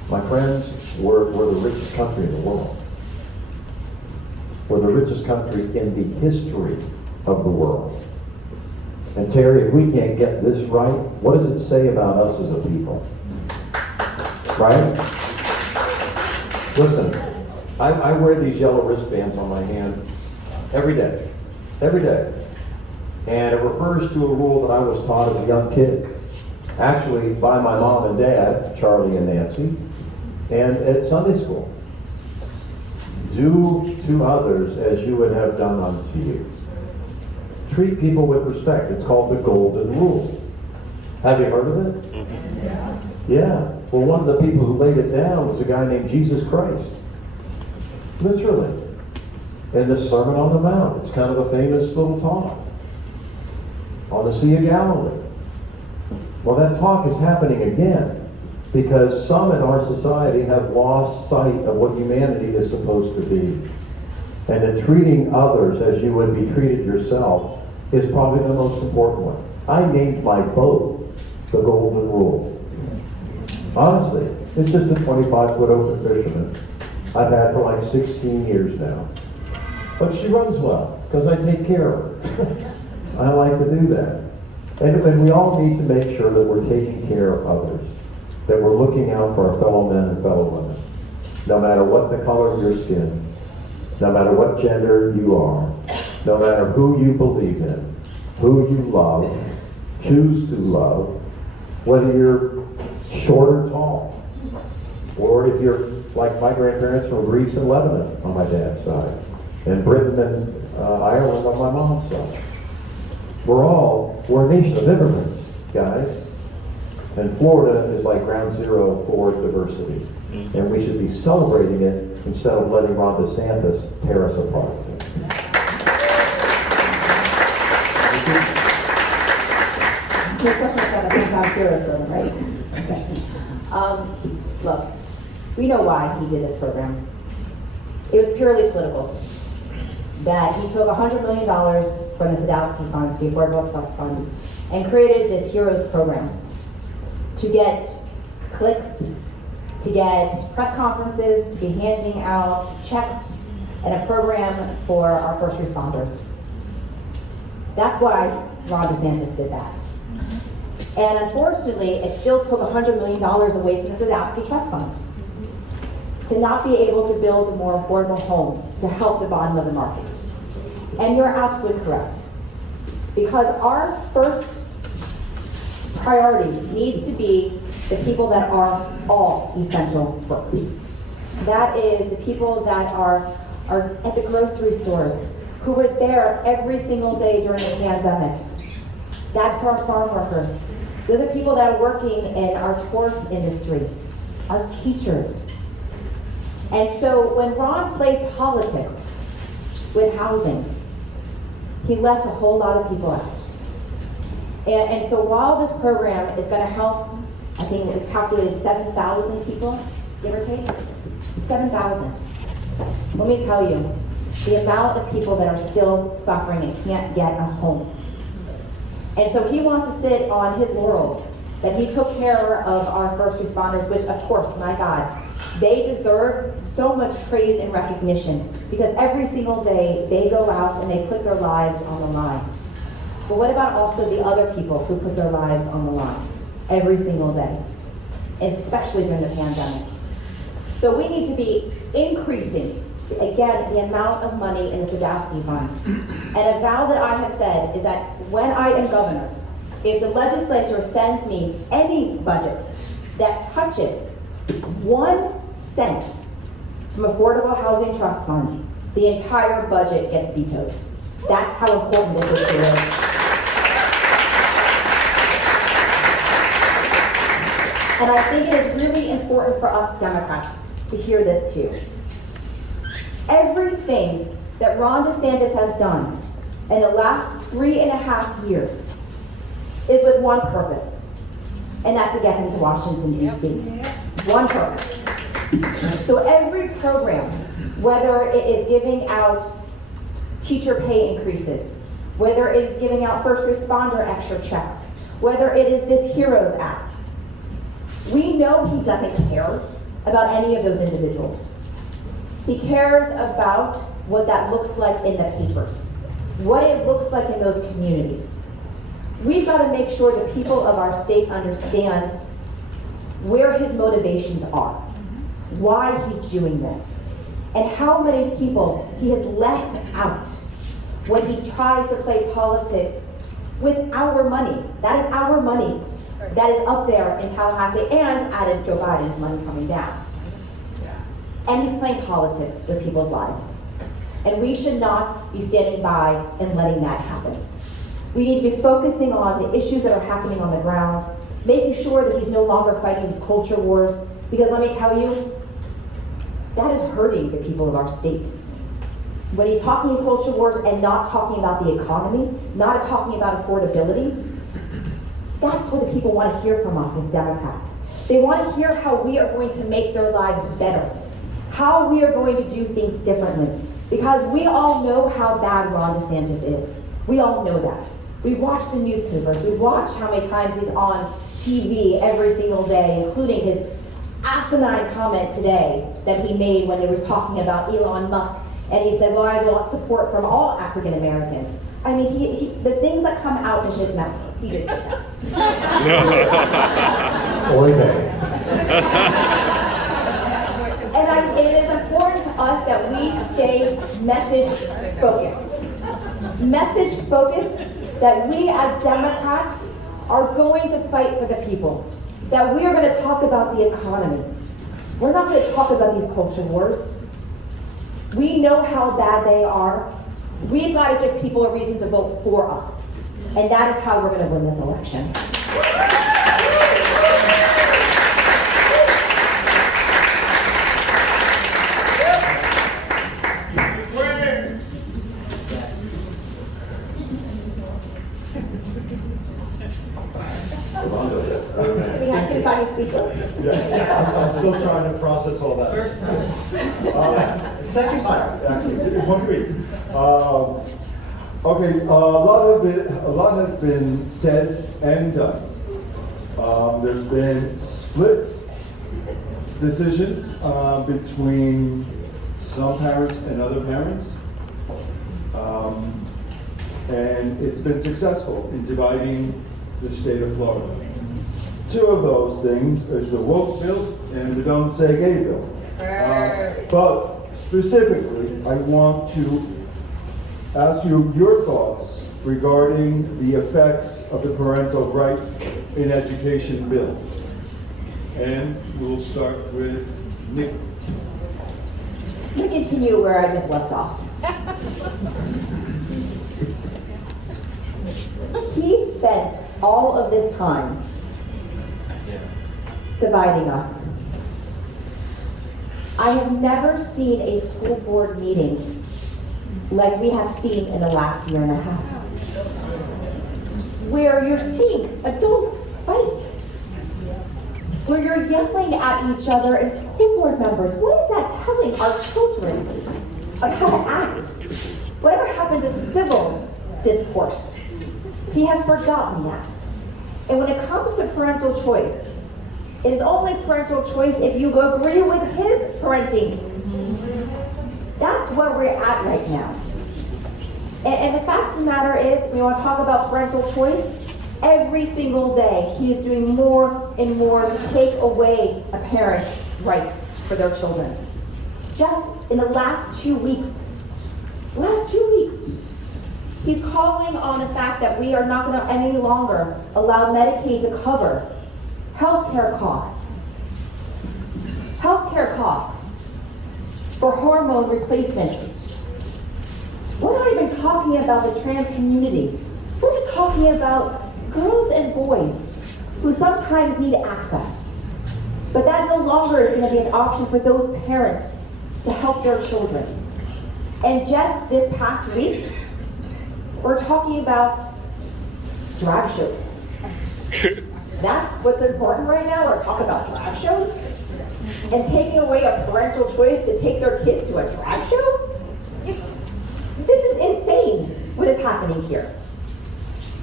My friends, we're the richest country in the world. We're the richest country in the history of the world. And Terry, if we can't get this right, what does it say about us as a people? Right? Listen, I wear these yellow wristbands on my hand every day. Every day. And it refers to a rule that I was taught as a young kid. Actually, by my mom and dad, Charlie and Nancy, and at Sunday school. Do to others as you would have done unto you. Treat people with respect. It's called the Golden Rule. Have you heard of it? Yeah. Well, one of the people who laid it down was a guy named Jesus Christ. Literally. In the Sermon on the Mount. It's kind of a famous little talk on the Sea of Galilee. Well, that talk is happening again because some in our society have lost sight of what humanity is supposed to be. And that treating others as you would be treated yourself is probably the most important one. I named my boat the Golden Rule. Honestly, it's just a 25-foot open fisherman I've had for like 16 years now. But she runs well, because I take care of her. I like to do that. And we all need to make sure that we're taking care of others, that we're looking out for our fellow men and fellow women, no matter what the color of your skin, no matter what gender you are, no matter who you believe in, who you love, choose to love, whether you're short or tall, or if you're like my grandparents from Greece and Lebanon on my dad's side, and Britain and Ireland on my mom's side. We're a nation of immigrants, guys. And Florida is like ground zero for diversity. And we should be celebrating it instead of letting Ron DeSantis tear us apart. Your question's got a big time serious one, right? Okay. Look, we know why he did this program. It was purely political. That he took $100 million from the Sadowski Fund, the Affordable Trust Fund, and created this HEROES program to get clicks, to get press conferences, to be handing out checks, and a program for our first responders. That's why Ron DeSantis did that. And unfortunately, it still took $100 million away from the Sadowski Trust Fund to not be able to build more affordable homes to help the bottom of the market. And you're absolutely correct. Because our first priority needs to be the people that are all essential workers. That is the people that are at the grocery stores, who were there every single day during the pandemic. That's our farm workers. They're the people that are working in our tourist industry, our teachers. And so when Ron played politics with housing, he left a whole lot of people out. And so while this program is going to help, I think we calculated 7,000 people, give or take, 7,000. Let me tell you, the amount of people that are still suffering and can't get a home. And so he wants to sit on his laurels that he took care of our first responders, which of course, my God, they deserve so much praise and recognition because every single day they go out and they put their lives on the line. But what about also the other people who put their lives on the line every single day, especially during the pandemic? So we need to be increasing, again, the amount of money in the Sadowski Fund. And a vow that I have said is that when I am governor, if the legislature sends me any budget that touches 1 cent from Affordable Housing Trust Fund, the entire budget gets vetoed. That's how important this issue is. And I think it is really important for us Democrats to hear this too. Everything that Ron DeSantis has done in the last 3.5 years is with one purpose, and that's to get him to Washington, D.C. One purpose. So every program, whether it is giving out teacher pay increases, whether it is giving out first responder extra checks, whether it is this HEROES Act, we know he doesn't care about any of those individuals. He cares about what that looks like in the papers, what it looks like in those communities. We've got to make sure the people of our state understand where his motivations are, why he's doing this, and how many people he has left out when he tries to play politics with our money. That is our money that is up there in Tallahassee, and added Joe Biden's money coming down. And he's playing politics with people's lives. And we should not be standing by and letting that happen. We need to be focusing on the issues that are happening on the ground, making sure that he's no longer fighting these culture wars, because let me tell you, that is hurting the people of our state. When he's talking culture wars and not talking about the economy, not talking about affordability, that's what the people want to hear from us as Democrats. They want to hear how we are going to make their lives better, how we are going to do things differently. Because we all know how bad Ron DeSantis is. We all know that. We watch the newspapers. We watch how many times he's on TV every single day, including his asinine comment today that he made when he was talking about Elon Musk. And he said, well, I want support from all African Americans. I mean, the things that come out of his mouth, he did say that. Oy vey. And it is important to us that we stay message focused. Message focused that we as Democrats are going to fight for the people. That we are going to talk about the economy. We're not going to talk about these culture wars. We know how bad they are. We've got to give people a reason to vote for us. And that is how we're going to win this election. Yes, I'm still trying to process all that. First time. Second time, actually, in 1 week. Okay, a lot has been said and done. There's been split decisions between some parents and other parents. And it's been successful in dividing the state of Florida. Two of those things is the woke bill and the don't say gay bill. But specifically, I want to ask you your thoughts regarding the effects of the parental rights in education bill. And we'll start with Nikki. Let me continue where I just left off. He spent all of this time dividing us. I have never seen a school board meeting like we have seen in the last year and a half, where you're seeing adults fight, where you're yelling at each other as school board members. What is that telling our children of how to act? Whatever happened to civil discourse? He has forgotten that. And when it comes to parental choice, it is only parental choice if you agree with his parenting. That's where we're at right now. And the fact of the matter is, we want to talk about parental choice. Every single day, he is doing more and more to take away a parent's rights for their children. Just in the last 2 weeks, he's calling on the fact that we are not going to any longer allow Medicaid to cover healthcare costs for hormone replacement. We're not even talking about the trans community. We're just talking about girls and boys who sometimes need access. But that no longer is going to be an option for those parents to help their children. And just this past week, we're talking about drag shows. That's what's important right now. We're talking about drag shows. and taking away a parental choice to take their kids to a drag show? This is insane, what is happening here.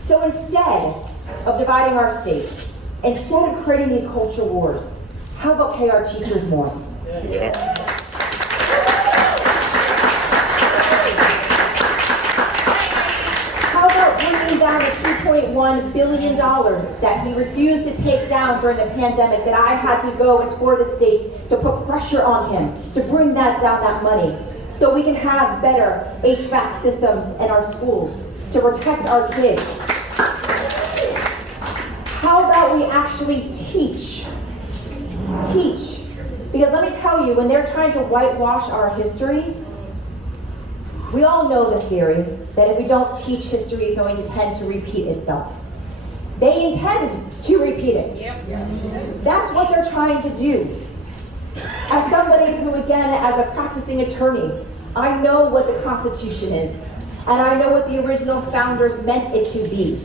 So instead of dividing our state, instead of creating these culture wars, how about pay our teachers more? How about bringing down the $2.1 billion that he refused to take down during the pandemic, that I had to go and tour the state to put pressure on him to bring down that money, so we can have better HVAC systems in our schools to protect our kids? How about we actually teach? Teach. Because let me tell you, when they're trying to whitewash our history, we all know the theory that if we don't teach history, it's going to tend to repeat itself. They intend to repeat it. That's what they're trying to do. As somebody who, again, as a practicing attorney, I know what the Constitution is, and I know what the original founders meant it to be.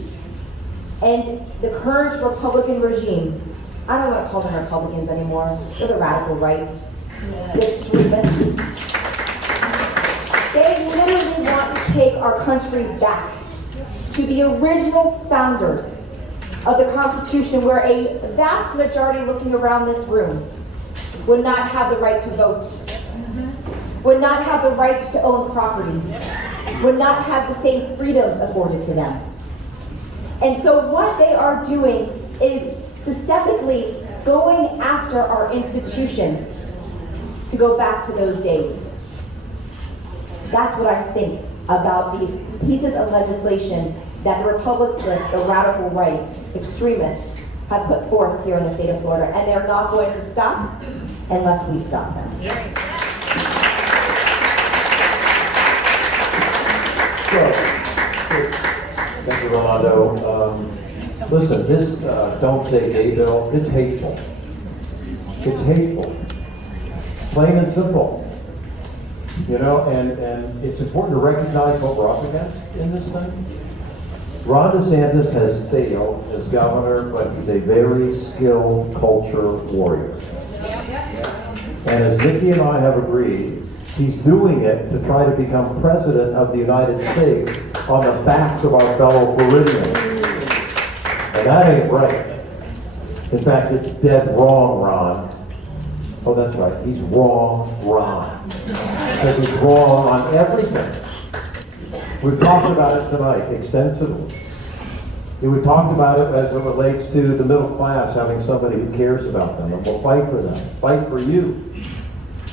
And the current Republican regime, I don't want to call them Republicans anymore, they're the radical right, the extremists. They literally want to take our country back to the original founders of the Constitution, where a vast majority looking around this room would not have the right to vote, would not have the right to own property, would not have the same freedoms afforded to them. And so what they are doing is systemically going after our institutions to go back to those days. That's what I think about these pieces of legislation that the Republicans, the radical right, extremists, have put forth here in the state of Florida, and they're not going to stop unless we stop them. Thank you, Rolando. Listen, this Don't Say Gay bill, it's hateful. It's hateful. Plain and simple. You know, and it's important to recognize what we're up against in this thing. Ron DeSantis has failed as governor, but he's a very skilled culture warrior. And as Nikki and I have agreed, he's doing it to try to become president of the United States on the backs of our fellow Floridians. And that ain't right. In fact, it's dead wrong, Ron. Oh, that's right. He's wrong, Ron. Because he's wrong on everything. We've talked about it tonight extensively. We talked about it as it relates to the middle class having somebody who cares about them and will fight for them, fight for you.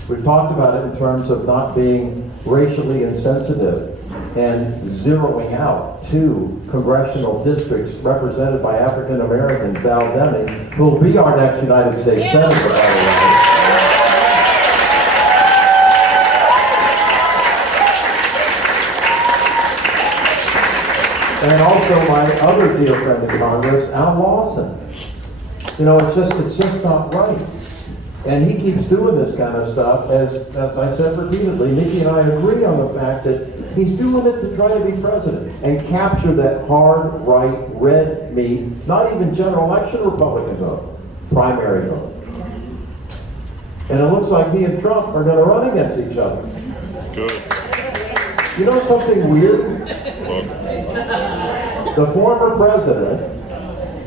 We've talked about it in terms of not being racially insensitive and zeroing out 2 congressional districts represented by African Americans, Val Deming, who will be our next United States Senator, by the way. And also my other dear friend in Congress, Al Lawson. You know, it's just not right. And he keeps doing this kind of stuff, as I said repeatedly. Nikki and I agree on the fact that he's doing it to try to be president and capture that hard right, red meat, not even general election Republican vote, primary vote. And it looks like he and Trump are going to run against each other. Good. You know something weird? The former president,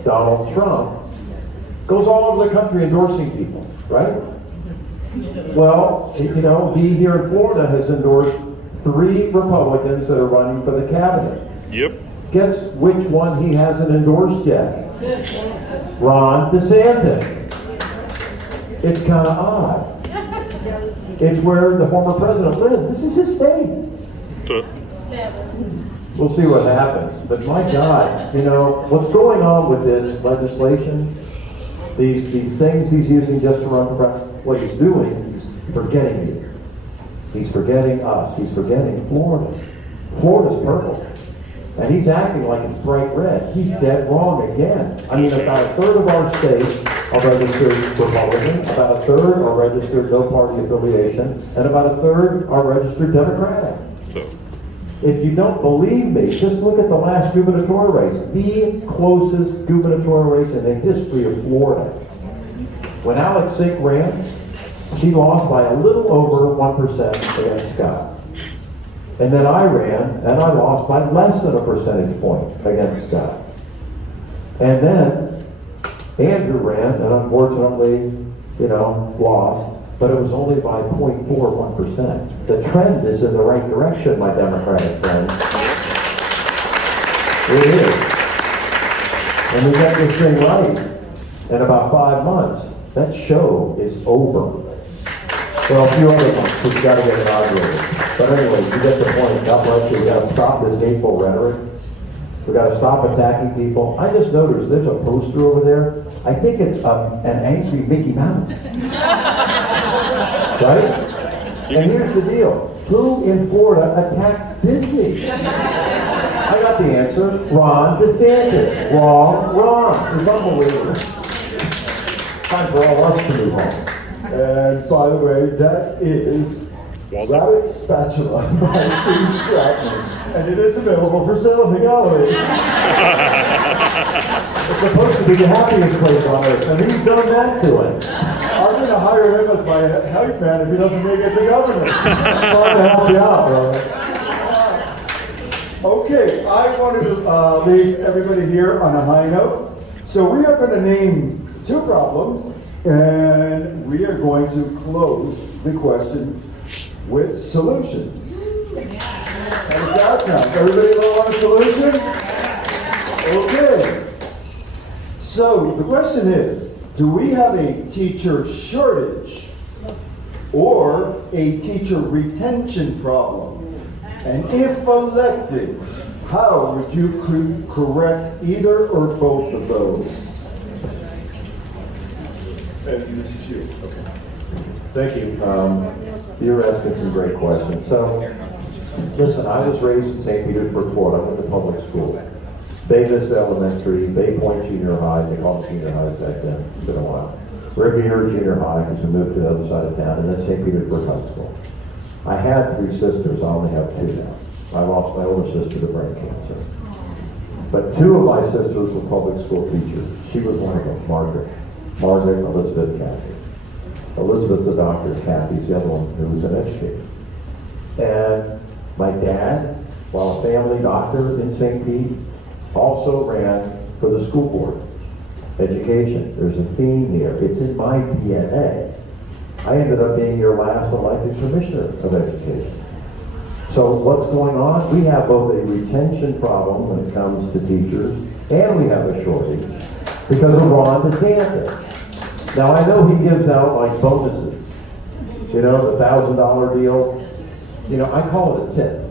Donald Trump, goes all over the country endorsing people, right? Well, you know, he here in Florida has endorsed 3 Republicans that are running for the cabinet. Yep. Guess which one he hasn't endorsed yet? Ron DeSantis. It's kind of odd. It's where the former president lives. This is his state. We'll see what happens. But my God, you know, what's going on with this legislation, these things he's using just to run for president, what he's doing, he's forgetting you. He's forgetting us. He's forgetting Florida. Florida's purple. And he's acting like it's bright red. He's dead wrong again. I mean, about a third of our state are registered Republican, about a third are registered no party affiliation, and about a third are registered Democratic. So, if you don't believe me, just look at the last gubernatorial race, the closest gubernatorial race in the history of Florida. When Alex Sink ran, She lost by a little over 1% against Scott. And then I ran, and I lost by less than a percentage point against Scott. And then Andrew ran, and unfortunately, lost, but it was only by 0.41%. The trend is in the right direction, my Democratic friends. It is. And we got this thing right in about 5 months. That show is over. Well, a few other months, we've got to get inaugurated. But anyway, you get the point. God bless you. We got to stop this hateful rhetoric. We got to stop attacking people. I just noticed there's a poster over there. I think it's an angry Mickey Mouse. Right? And here's the deal. Who in Florida attacks Disney? I got the answer. Ron DeSantis. Wrong. It's unbelievable. Time for all us to move on. And by the way, that is Rabbit Spatula by Steve Stratton. And it is available for sale in the gallery. It's supposed to be the happiest place on earth, and he's done that to it. I'm going to hire him as my hype man if he doesn't make it to governor. I'm trying to help you out, brother. Okay, I wanted to leave everybody here on a high note. So we are going to name 2 problems, and we are going to close the question with solutions. How does that sound? Everybody want a solution? Okay. So the question is, do we have a teacher shortage or a teacher retention problem? And if elected, how would you correct either or both of those? And this is you. Okay. Thank you. You're asking some great questions. So, listen, I was raised in St. Petersburg, Florida. I went to public school. Bay Vista Elementary, Bay Point Junior High, they called it junior highs back then, it's been a while. Riviera Junior High, because we moved to the other side of town, and then St. Petersburg High School. I had 3 sisters, I only have 2 now. I lost my older sister to brain cancer. But 2 of my sisters were public school teachers. She was one of them, Margaret, Elizabeth, Kathy. Elizabeth's a doctor, Kathy's the other one who was an educator. And my dad, while a family doctor in St. Pete, also ran for the school board. Education, there's a theme here. It's in my DNA. I ended up being your last elected commissioner of education. So what's going on? We have both a retention problem when it comes to teachers, and we have a shortage because of Ron DeSantis. Now I know he gives out like bonuses, the $1,000 deal. I call it a tip.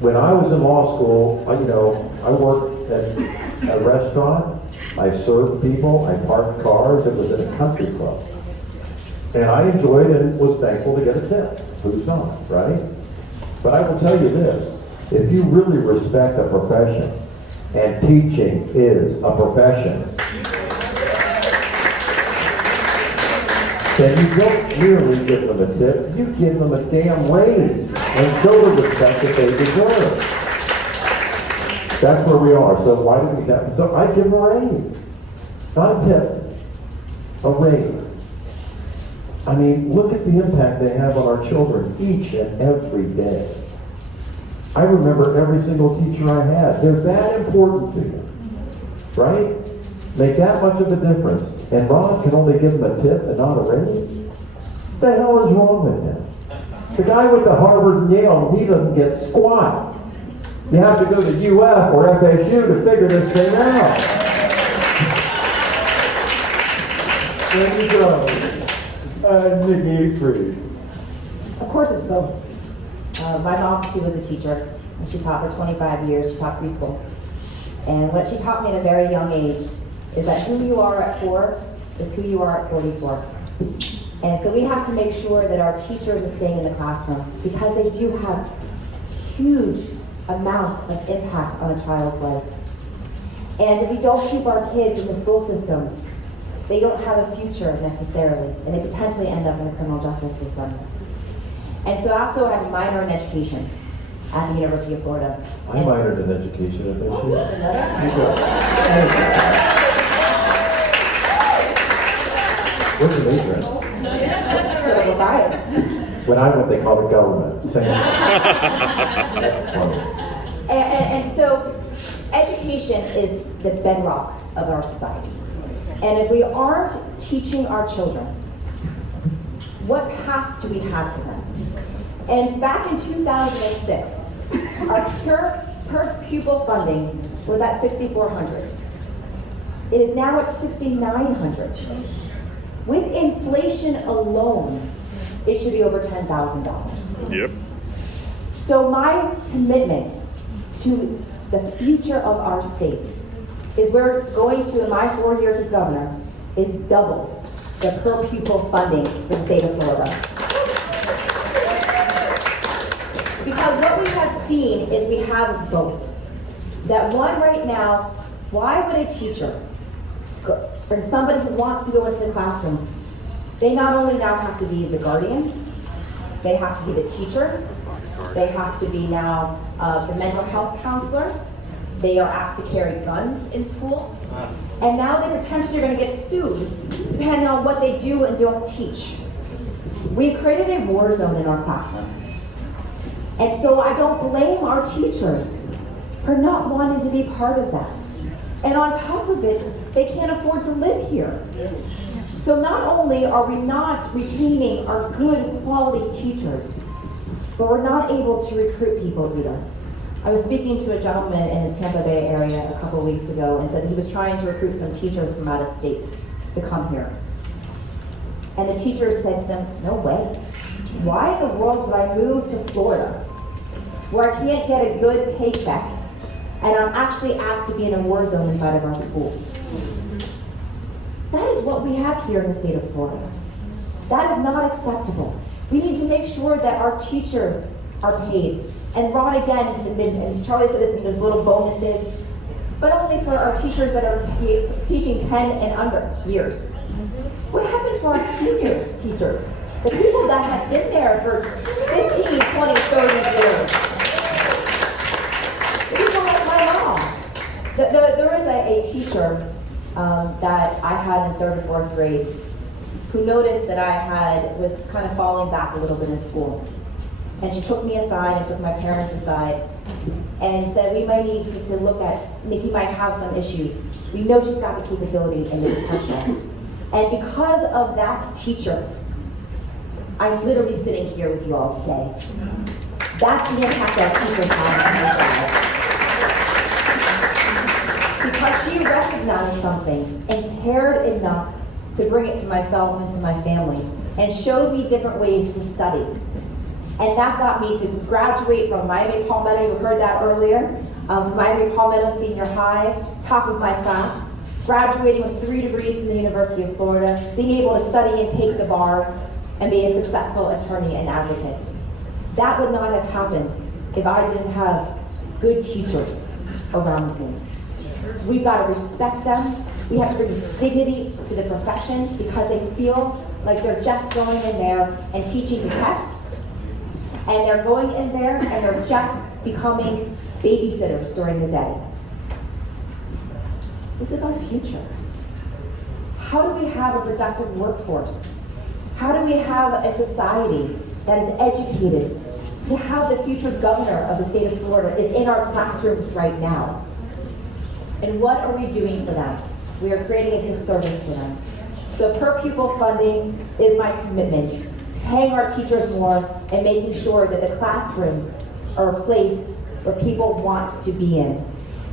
When I was in law school, I worked at a restaurant. I served people. I parked cars. It was in a country club. And I enjoyed and was thankful to get a tip. Who's not, right? But I will tell you this. If you really respect a profession, and teaching is a profession, then you don't merely give them a tip, you give them a damn raise and show the respect that they deserve. That's where we are. So why do we have? So I give them a raise, not a tip, a raise. I mean, look at the impact they have on our children each and every day. I remember every single teacher I had. They're that important to you, right? Make that much of a difference. And Ron can only give them a tip and not a raise? What the hell is wrong with him? The guy with the Harvard and Yale, he doesn't get squat. You have to go to UF or FSU to figure this thing out. There you go. Nikki Freed. Of course it's both. My mom, she was a teacher, and she taught for 25 years. She taught preschool. And what she taught me at a very young age is that who you are at 4 is who you are at 44. And so we have to make sure that our teachers are staying in the classroom because they do have huge amounts of impact on a child's life. And if we don't keep our kids in the school system, they don't have a future necessarily, and they potentially end up in a criminal justice system. And so I also have a minor in education at the University of Florida. I minored in education at FSU. What's your major in? political science. When I went, they called it government. Same. That's funny. And so education is the bedrock of our society. And if we aren't teaching our children, what path do we have for them? And back in 2006, our per pupil funding was at $6,400. It is now at $6,900. With inflation alone, it should be over $10,000. Yep. So my commitment to the future of our state is we're going to, in my 4 years as governor, is double the per pupil funding for the state of Florida. Because what we have seen is we have both. That one right now, why would a teacher, or somebody who wants to go into the classroom, they not only now have to be the guardian, they have to be the teacher, they have to be now the mental health counselor, they are asked to carry guns in school, and now they potentially are going to get sued depending on what they do and don't teach. We've created a war zone in our classroom. And so I don't blame our teachers for not wanting to be part of that. And on top of it, they can't afford to live here. So not only are we not retaining our good quality teachers, but we're not able to recruit people either. I was speaking to a gentleman in the Tampa Bay area a couple of weeks ago and said he was trying to recruit some teachers from out of state to come here. And the teachers said to them, no way. Why in the world would I move to Florida where I can't get a good paycheck and I'm actually asked to be in a war zone inside of our schools? That is what we have here in the state of Florida. That is not acceptable. We need to make sure that our teachers are paid. And Ron, again, and Charlie said this, there's little bonuses, but only for our teachers that are teaching 10 and under years. What happened to our seniors teachers? The people that have been there for 15, 20, 30 years. People like my mom. There was a teacher that I had in 3rd and 4th grade who noticed that I was kind of falling back a little bit in school. And she took me aside and took my parents aside and said, we might need to look at, Nikki might have some issues. We know she's got the capability and the potential. And because of that teacher, I'm literally sitting here with you all today. That's the impact our teachers have on my life. Because she recognized something and cared enough to bring it to myself and to my family and showed me different ways to study. And that got me to graduate from Miami Palmetto, you heard that earlier, Miami Palmetto Senior High, top of my class, graduating with 3 degrees from the University of Florida, being able to study and take the bar, and be a successful attorney and advocate. That would not have happened if I didn't have good teachers around me. We've got to respect them. We have to bring dignity to the profession because they feel like they're just going in there and teaching to tests, and they're going in there and they're just becoming babysitters during the day. This is our future. How do we have a productive workforce? How do we have a society that is educated to how the future governor of the state of Florida is in our classrooms right now? And what are we doing for them? We are creating a disservice to them. So per pupil funding is my commitment to paying our teachers more and making sure that the classrooms are a place where people want to be in.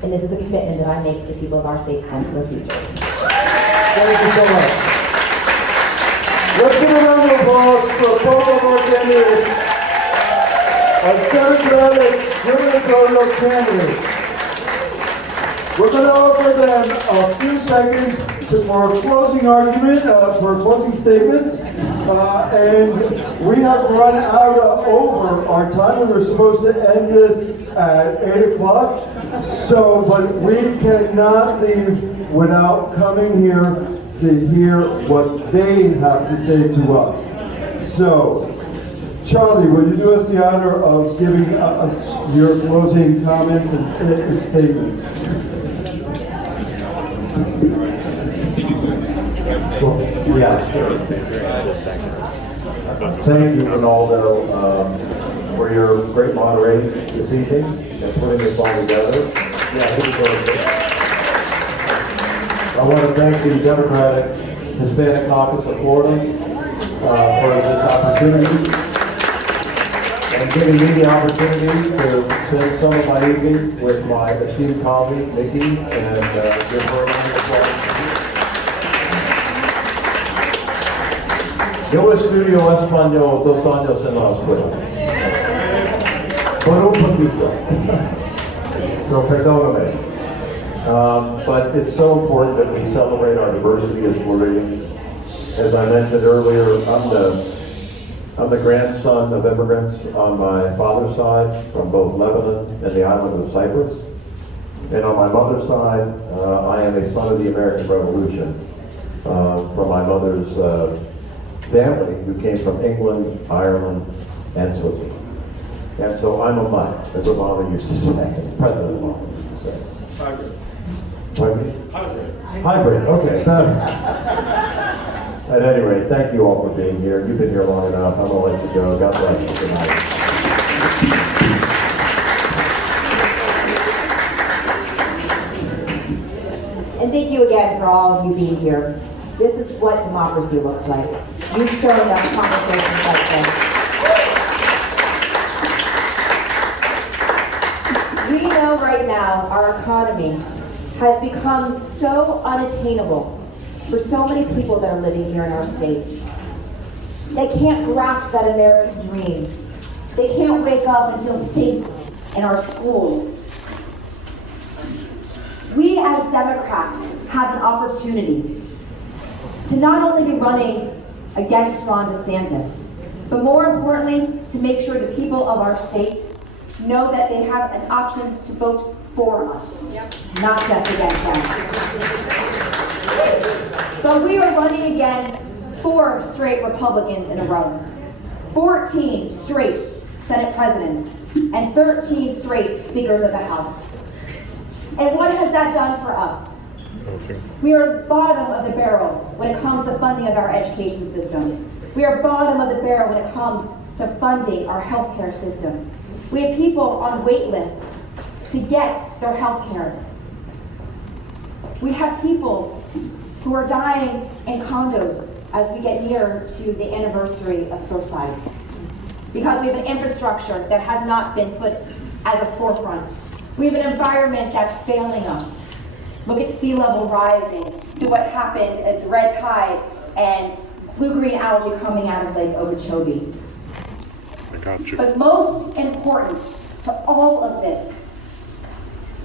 And this is a commitment that I make to the people of our state and to the future. Thank you so much. Let's give a round of applause for both of our candidates, our Democratic gubernatorial candidates. We're going to offer them a few seconds for a closing argument, for closing statements, and we have run out over our time. We were supposed to end this at 8 o'clock, but we cannot leave without coming here to hear what they have to say to us. So, Charlie, would you do us the honor of giving us your closing comments and statements? Yeah. Thank you, Ronaldo, for your great moderating this evening and putting this all together. Yeah, I think it's really good. I want to thank the Democratic Hispanic Caucus of Florida for this opportunity and giving me the opportunity to spend some of my evening with my esteemed colleague, Nikki, and give her a round of applause. Yo estudio español 2 años en la escuela. Por un poquito. So perdóname. But it's so important that we celebrate our diversity as Floridians. As I mentioned earlier, I'm the grandson of immigrants on my father's side from both Lebanon and the island of Cyprus. And on my mother's side, I am a son of the American Revolution from my mother's family who came from England, Ireland, and Switzerland. And so I'm a mutt, as Obama used to say, President Obama used to say. Hybrid. Pardon me? Hybrid. Hybrid, okay. At any rate, thank you all for being here. You've been here long enough. I'm going to let you go. God bless you tonight. And thank you again for all of you being here. This is what democracy looks like. You've shown up conversations like this. We know right now our economy has become so unattainable for so many people that are living here in our state. They can't grasp that American dream. They can't wake up and feel safe in our schools. We as Democrats have an opportunity to not only be running against Ron DeSantis, but more importantly, to make sure the people of our state know that they have an option to vote for us, not just against them. But we are running against 4 straight Republicans in a row, 14 straight Senate presidents, and 13 straight speakers of the House. And what has that done for us? We are bottom of the barrel when it comes to funding of our education system. We are bottom of the barrel when it comes to funding our healthcare system. We have people on wait lists to get their healthcare. We have people who are dying in condos as we get near to the anniversary of Surfside, because we have an infrastructure that has not been put as a forefront. We have an environment that's failing us. Look at sea level rising, to what happened at the red tide and blue-green algae coming out of Lake Okeechobee. I got you. But most important to all of this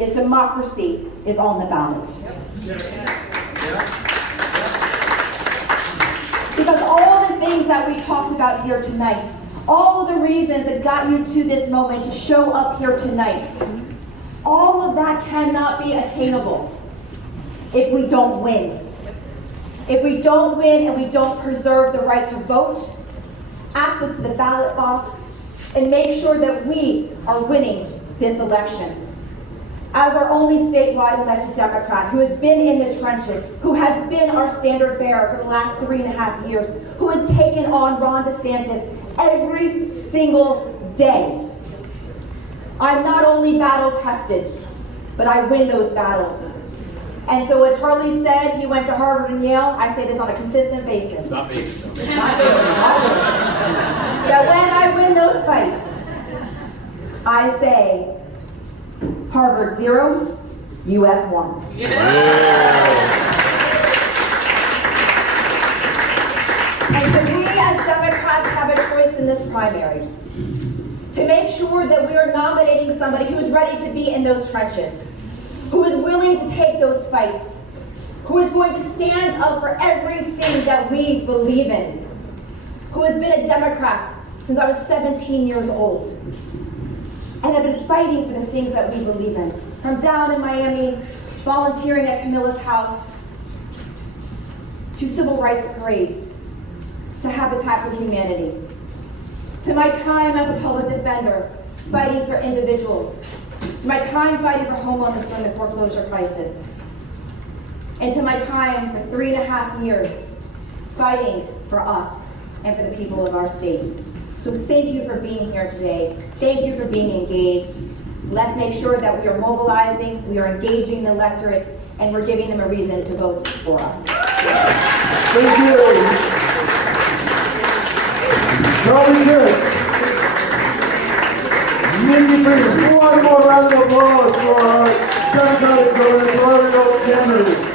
is democracy is on the ballot. Because all the things that we talked about here tonight, all of the reasons that got you to this moment to show up here tonight, all of that cannot be attainable if we don't win. If we don't win and we don't preserve the right to vote, access to the ballot box, and make sure that we are winning this election. As our only statewide elected Democrat who has been in the trenches, who has been our standard bearer for the last 3.5 years, who has taken on Ron DeSantis every single day, I'm not only battle tested, but I win those battles. And so what Charlie said, he went to Harvard and Yale, I say this on a consistent basis. Not me. Not me. That when I win those fights, I say, Harvard 0, UF 1. And so we as Democrats have a choice in this primary to make sure that we are nominating somebody who is ready to be in those trenches, who is willing to take those fights, who is going to stand up for everything that we believe in, who has been a Democrat since I was 17 years old, and have been fighting for the things that we believe in. From down in Miami, volunteering at Camilla's house, to civil rights parades, to Habitat for Humanity, to my time as a public defender, fighting for individuals, to my time fighting for homeowners during the foreclosure crisis, and to my time for 3.5 years fighting for us and for the people of our state. So thank you for being here today. Thank you for being engaged. Let's make sure that we are mobilizing, we are engaging the electorate, and we're giving them a reason to vote for us. Thank you. Charlie Crist. Nikki, please, one more round of applause for our Democratic gubernatorial candidate.